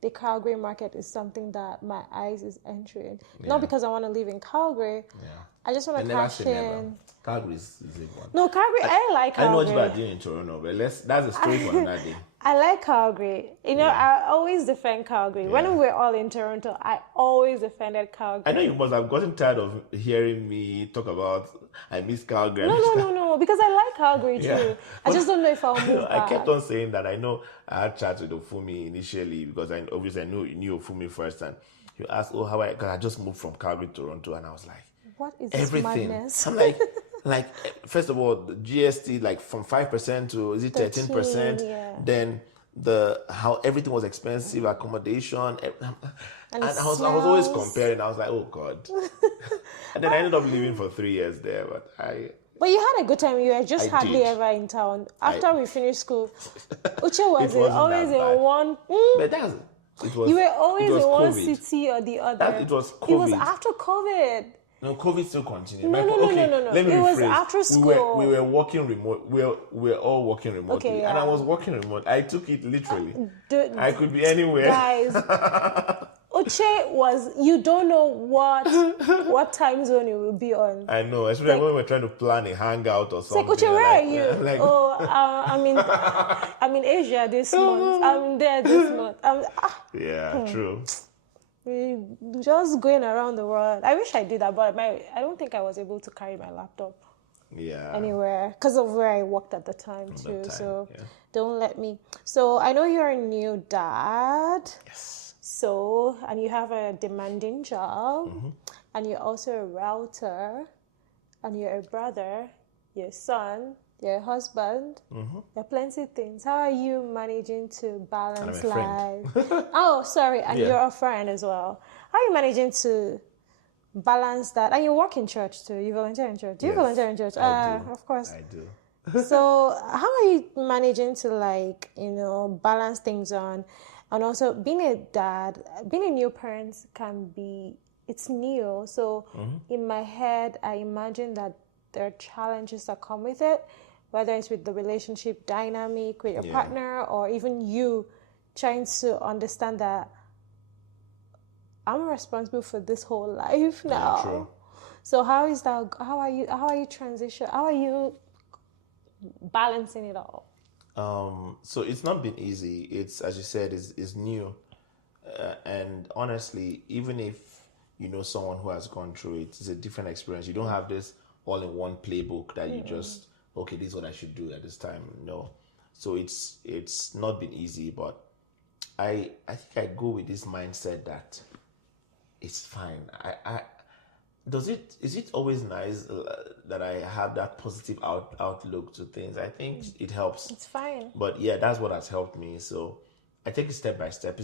the Calgary market is something that my eyes is entering. Yeah. Not because I want to live in Calgary. Yeah. I just want to cash in. Calgary is a big one. No, Calgary, I like Calgary. I know what you are doing in Toronto, but that's a story for another day. I like Calgary. You know, I always defend Calgary. Yeah. When we were all in Toronto, I always defended Calgary. I know you must have gotten tired of hearing me talk about I miss Calgary. No, because I like Calgary too. Yeah. I just don't know if I'll move back. I kept on saying that. I know I had chats with Ofumi initially because I obviously knew Ofumi first, and you asked, "Oh, how because I just moved from Calgary to Toronto," and I was like, "What is everything?" This madness? I'm like, first of all, the GST like from 5% to is it 13%? Yeah. Then how everything was expensive, accommodation, and I was always comparing. I was like, oh God. And then I ended up living for 3 years there, But you had a good time. You were just hardly did. ever in town. After we finished school, Uche was wasn't always that bad. in one. But it was. You were always in one COVID. city or the other. It was COVID. It was after COVID. No, COVID still continued. No. Let me It was rephrase. after school. We were working remote. We were all working remotely, Okay, yeah. and I was working remote. I took it literally. I could be anywhere. Guys, Uche was. You don't know what time zone it will be on. I know, especially when we were trying to plan a hangout or something. It's like, Uche, where are you? Like, I'm in Asia this month. I'm there this month. True. Just going around the world. I wish I did that, but I don't think I was able to carry my laptop anywhere because of where I worked at the time too. Don't let me. So I know you're a new dad. Yes. So, and you have a demanding job, and you're also a router, and you're a brother, you're a son, you're a husband, there are plenty of things. How are you managing to balance life? Oh, sorry, and you're a friend as well. How are you managing to balance that? And you work in church too. You volunteer in church. Do you volunteer in church? I do. Of course. I do. So how are you managing to balance things on? And also being a dad, being a new parent it's new. So in my head, I imagine that there are challenges that come with it, whether it's with the relationship dynamic with your partner or even you trying to understand that I'm responsible for this whole life now. Yeah, true. So how is that? How are you transition? How are you balancing it all? So it's not been easy. It's, as you said, is new. And honestly, even if you know someone who has gone through it. It's a different experience. You don't have this all in one playbook that you just, okay, this is what I should do at this time. No. So it's not been easy, but I think I go with this mindset that it's fine. Is it always nice that I have that positive outlook to things? I think it helps. It's fine. But yeah, that's what has helped me. So I take it step by step.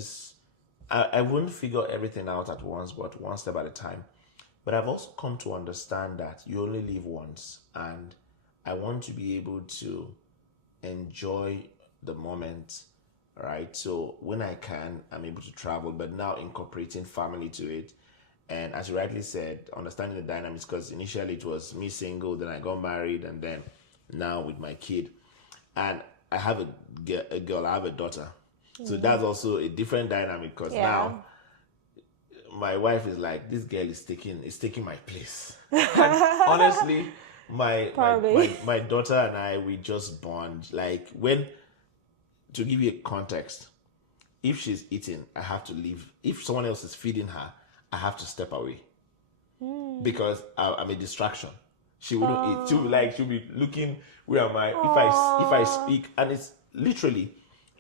I wouldn't figure everything out at once, but one step at a time. But I've also come to understand that you only live once, and I want to be able to enjoy the moment, right? So when I can, I'm able to travel, but now incorporating family to it. And as you rightly said, understanding the dynamics, because initially it was me single, then I got married, and then now with my kid. And I have a girl, I have a daughter. So that's also a different dynamic, because now my wife is like, this girl is taking my place. And honestly, my daughter and I, we just bond. Like, to give you a context, if she's eating, I have to leave. If someone else is feeding her, I have to step away because I'm a distraction. She wouldn't eat. She'll be looking, where am I? If I speak, and it's literally,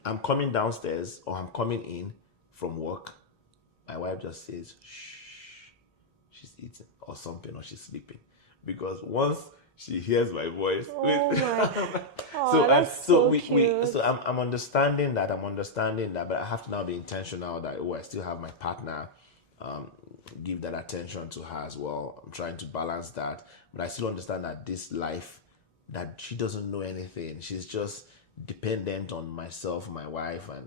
I'm coming downstairs or I'm coming in from work, my wife just says, shh, she's eating or something, or she's sleeping. Because once she hears my voice, I'm understanding that, but I have to now be intentional that, I still have my partner, give that attention to her as well. I'm trying to balance that, but I still understand that this life, that she doesn't know anything. She's just dependent on myself, my wife, and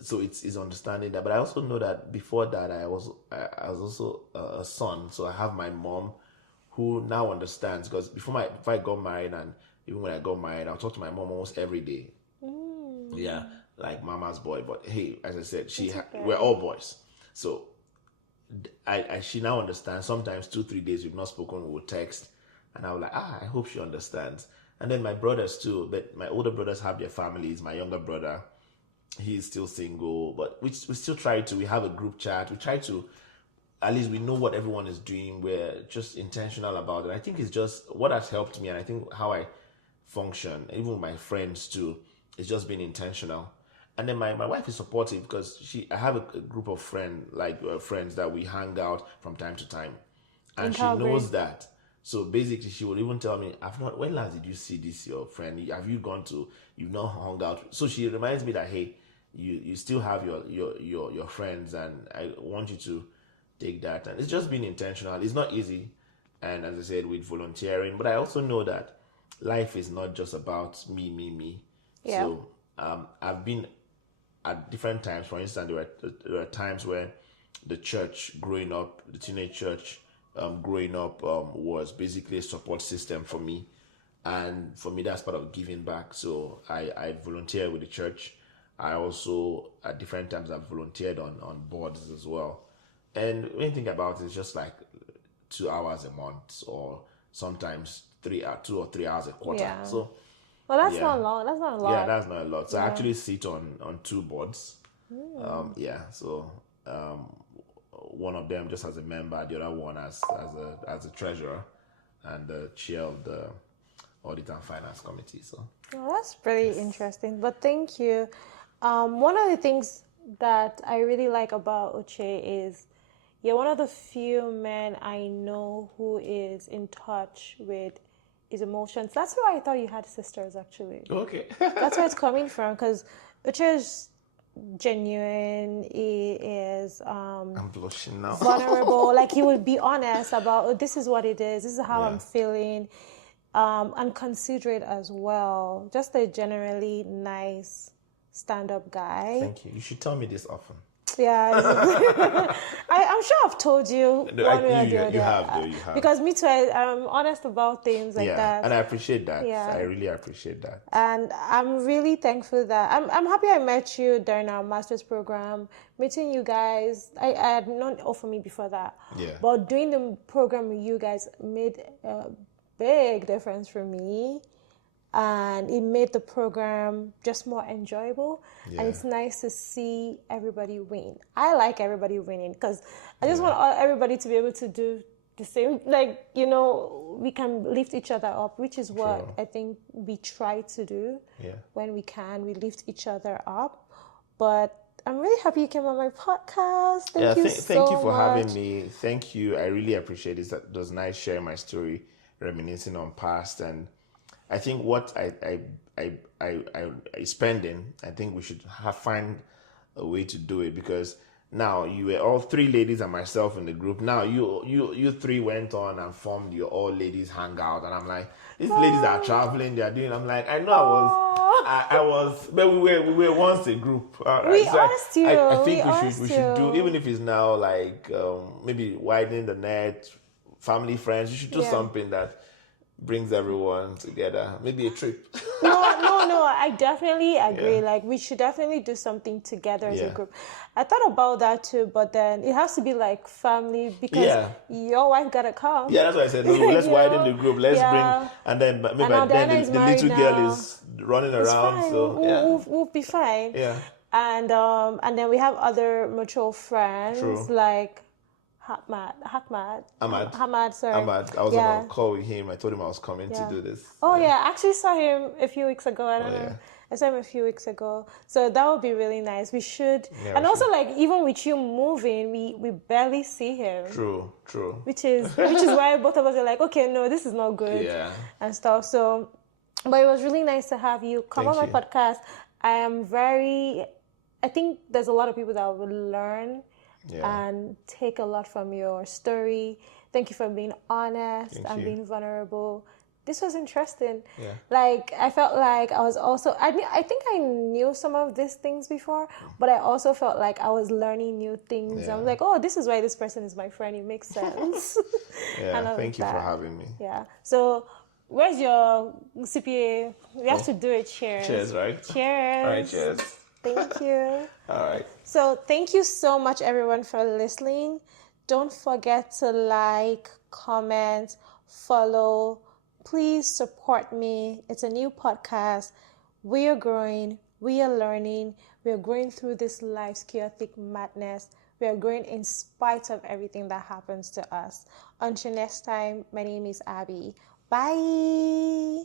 so it's understanding that. But I also know that before that, I was also a son. So I have my mom, who now understands, because before I got married, and even when I got married, I'll talk to my mom almost every day. Yeah, like mama's boy. But hey, as I said, we're all boys. So she now understands. Sometimes 2-3 days we've not spoken, we will text, and I was like, I hope she understands. And then my brothers too, but my older brothers have their families. My younger brother, he's still single, but we still we have a group chat. We try to, at least we know what everyone is doing. We're just intentional about it. I think it's just what has helped me, and I think how I function, even with my friends too, is just being intentional. And then my wife is supportive, because I have a group of friends that we hang out from time to time, and she knows that. So basically, she will even tell me, when last did you see this your friend? Have you you've not hung out? So she reminds me that, hey, you still have your friends, and I want you to take that. And it's just being intentional. It's not easy, and as I said, with volunteering, but I also know that life is not just about me. Yeah. So I've been at different times. For instance, there were times where the church growing up, the teenage church growing up, was basically a support system for me. And for me, that's part of giving back. So I volunteer with the church. I also, at different times, I've volunteered on boards as well. And when you think about it, it's just like 2 hours a month, or sometimes 2 or 3 hours a quarter. Yeah. So, well, that's not long. That's not a lot. Yeah, that's not a lot. So I actually sit on 2 boards. So one of them just as a member, the other one as a treasurer, and the chair of the audit and finance committee. So that's pretty interesting. But thank you. One of the things that I really like about Uche is you're one of the few men I know who is in touch with his emotions. That's why I thought you had sisters, actually. Okay. That's where it's coming from, because Uche is genuine. He is I'm blushing now. vulnerable. Like, he would be honest about, this is what it is, this is how I'm feeling, and considerate as well. Just a generally nice stand-up guy. Thank you. You should tell me this often. Yeah. I'm sure I've told you one way or the other. You have. Because me too, I'm honest about things like that. And I appreciate that. Yeah. I really appreciate that. And I'm really thankful that I'm happy I met you during our master's program. Meeting you guys, I had not offered me before that. Yeah. But doing the program with you guys made a big difference for me. and it made the program just more enjoyable. Yeah. And it's nice to see everybody win. I like everybody winning because I just want everybody to be able to do the same. Like, you know, we can lift each other up, which is what True. I think we try to do. Yeah. When we can, we lift each other up. But I'm really happy you came on my podcast. Thank you so thank you for much. having me. Thank you. I really appreciate it. It was nice sharing my story, reminiscing on past, and I think what I spending. I think we should find a way to do it, because now you were all three ladies and myself in the group. Now you three went on and formed your all ladies hangout, and I'm like, these ladies are traveling. They are doing. I'm like, I know I was, but we were once a group. We so asked you. I think we should you. do, even if it's now like maybe widening the net, family, friends. You should do something that brings everyone together. Maybe a trip. No, I definitely agree. Like, we should definitely do something together as a group. I thought about that too, but then it has to be like family, because your wife gotta come. Yeah, that's what I said. No, let's widen the group. Let's bring, and then maybe then the little girl is running around. Fine. So we'll be fine. Yeah. And then we have other mutual friends like Hamad, sorry. Ahmad, I was on a call with him. I told him I was coming to do this. Oh yeah, I actually saw him a few weeks ago. I don't know. I saw him a few weeks ago. So that would be really nice. We should. And also, like, even with you moving, we barely see him. True. Which is why both of us are like, okay, no, this is not good. Yeah. And stuff. So, but it was really nice to have you come on my podcast. I think there's a lot of people that will learn and take a lot from your story. Thank you for being honest and being vulnerable. This was interesting. Yeah. Like, I felt like I was also, I think I knew some of these things before, but I also felt like I was learning new things. I was like, oh, this is why this person is my friend. It makes sense. Thank you for having me. Yeah. So, where's your CPA? We have to do it. Cheers. Cheers, right? Cheers. All right, cheers. Thank you. All right. So, thank you so much, everyone, for listening. Don't forget to like, comment, follow. Please support me. It's a new podcast. We are growing. We are learning. We are going through this life's chaotic madness. We are growing in spite of everything that happens to us. Until next time, my name is Abby. Bye.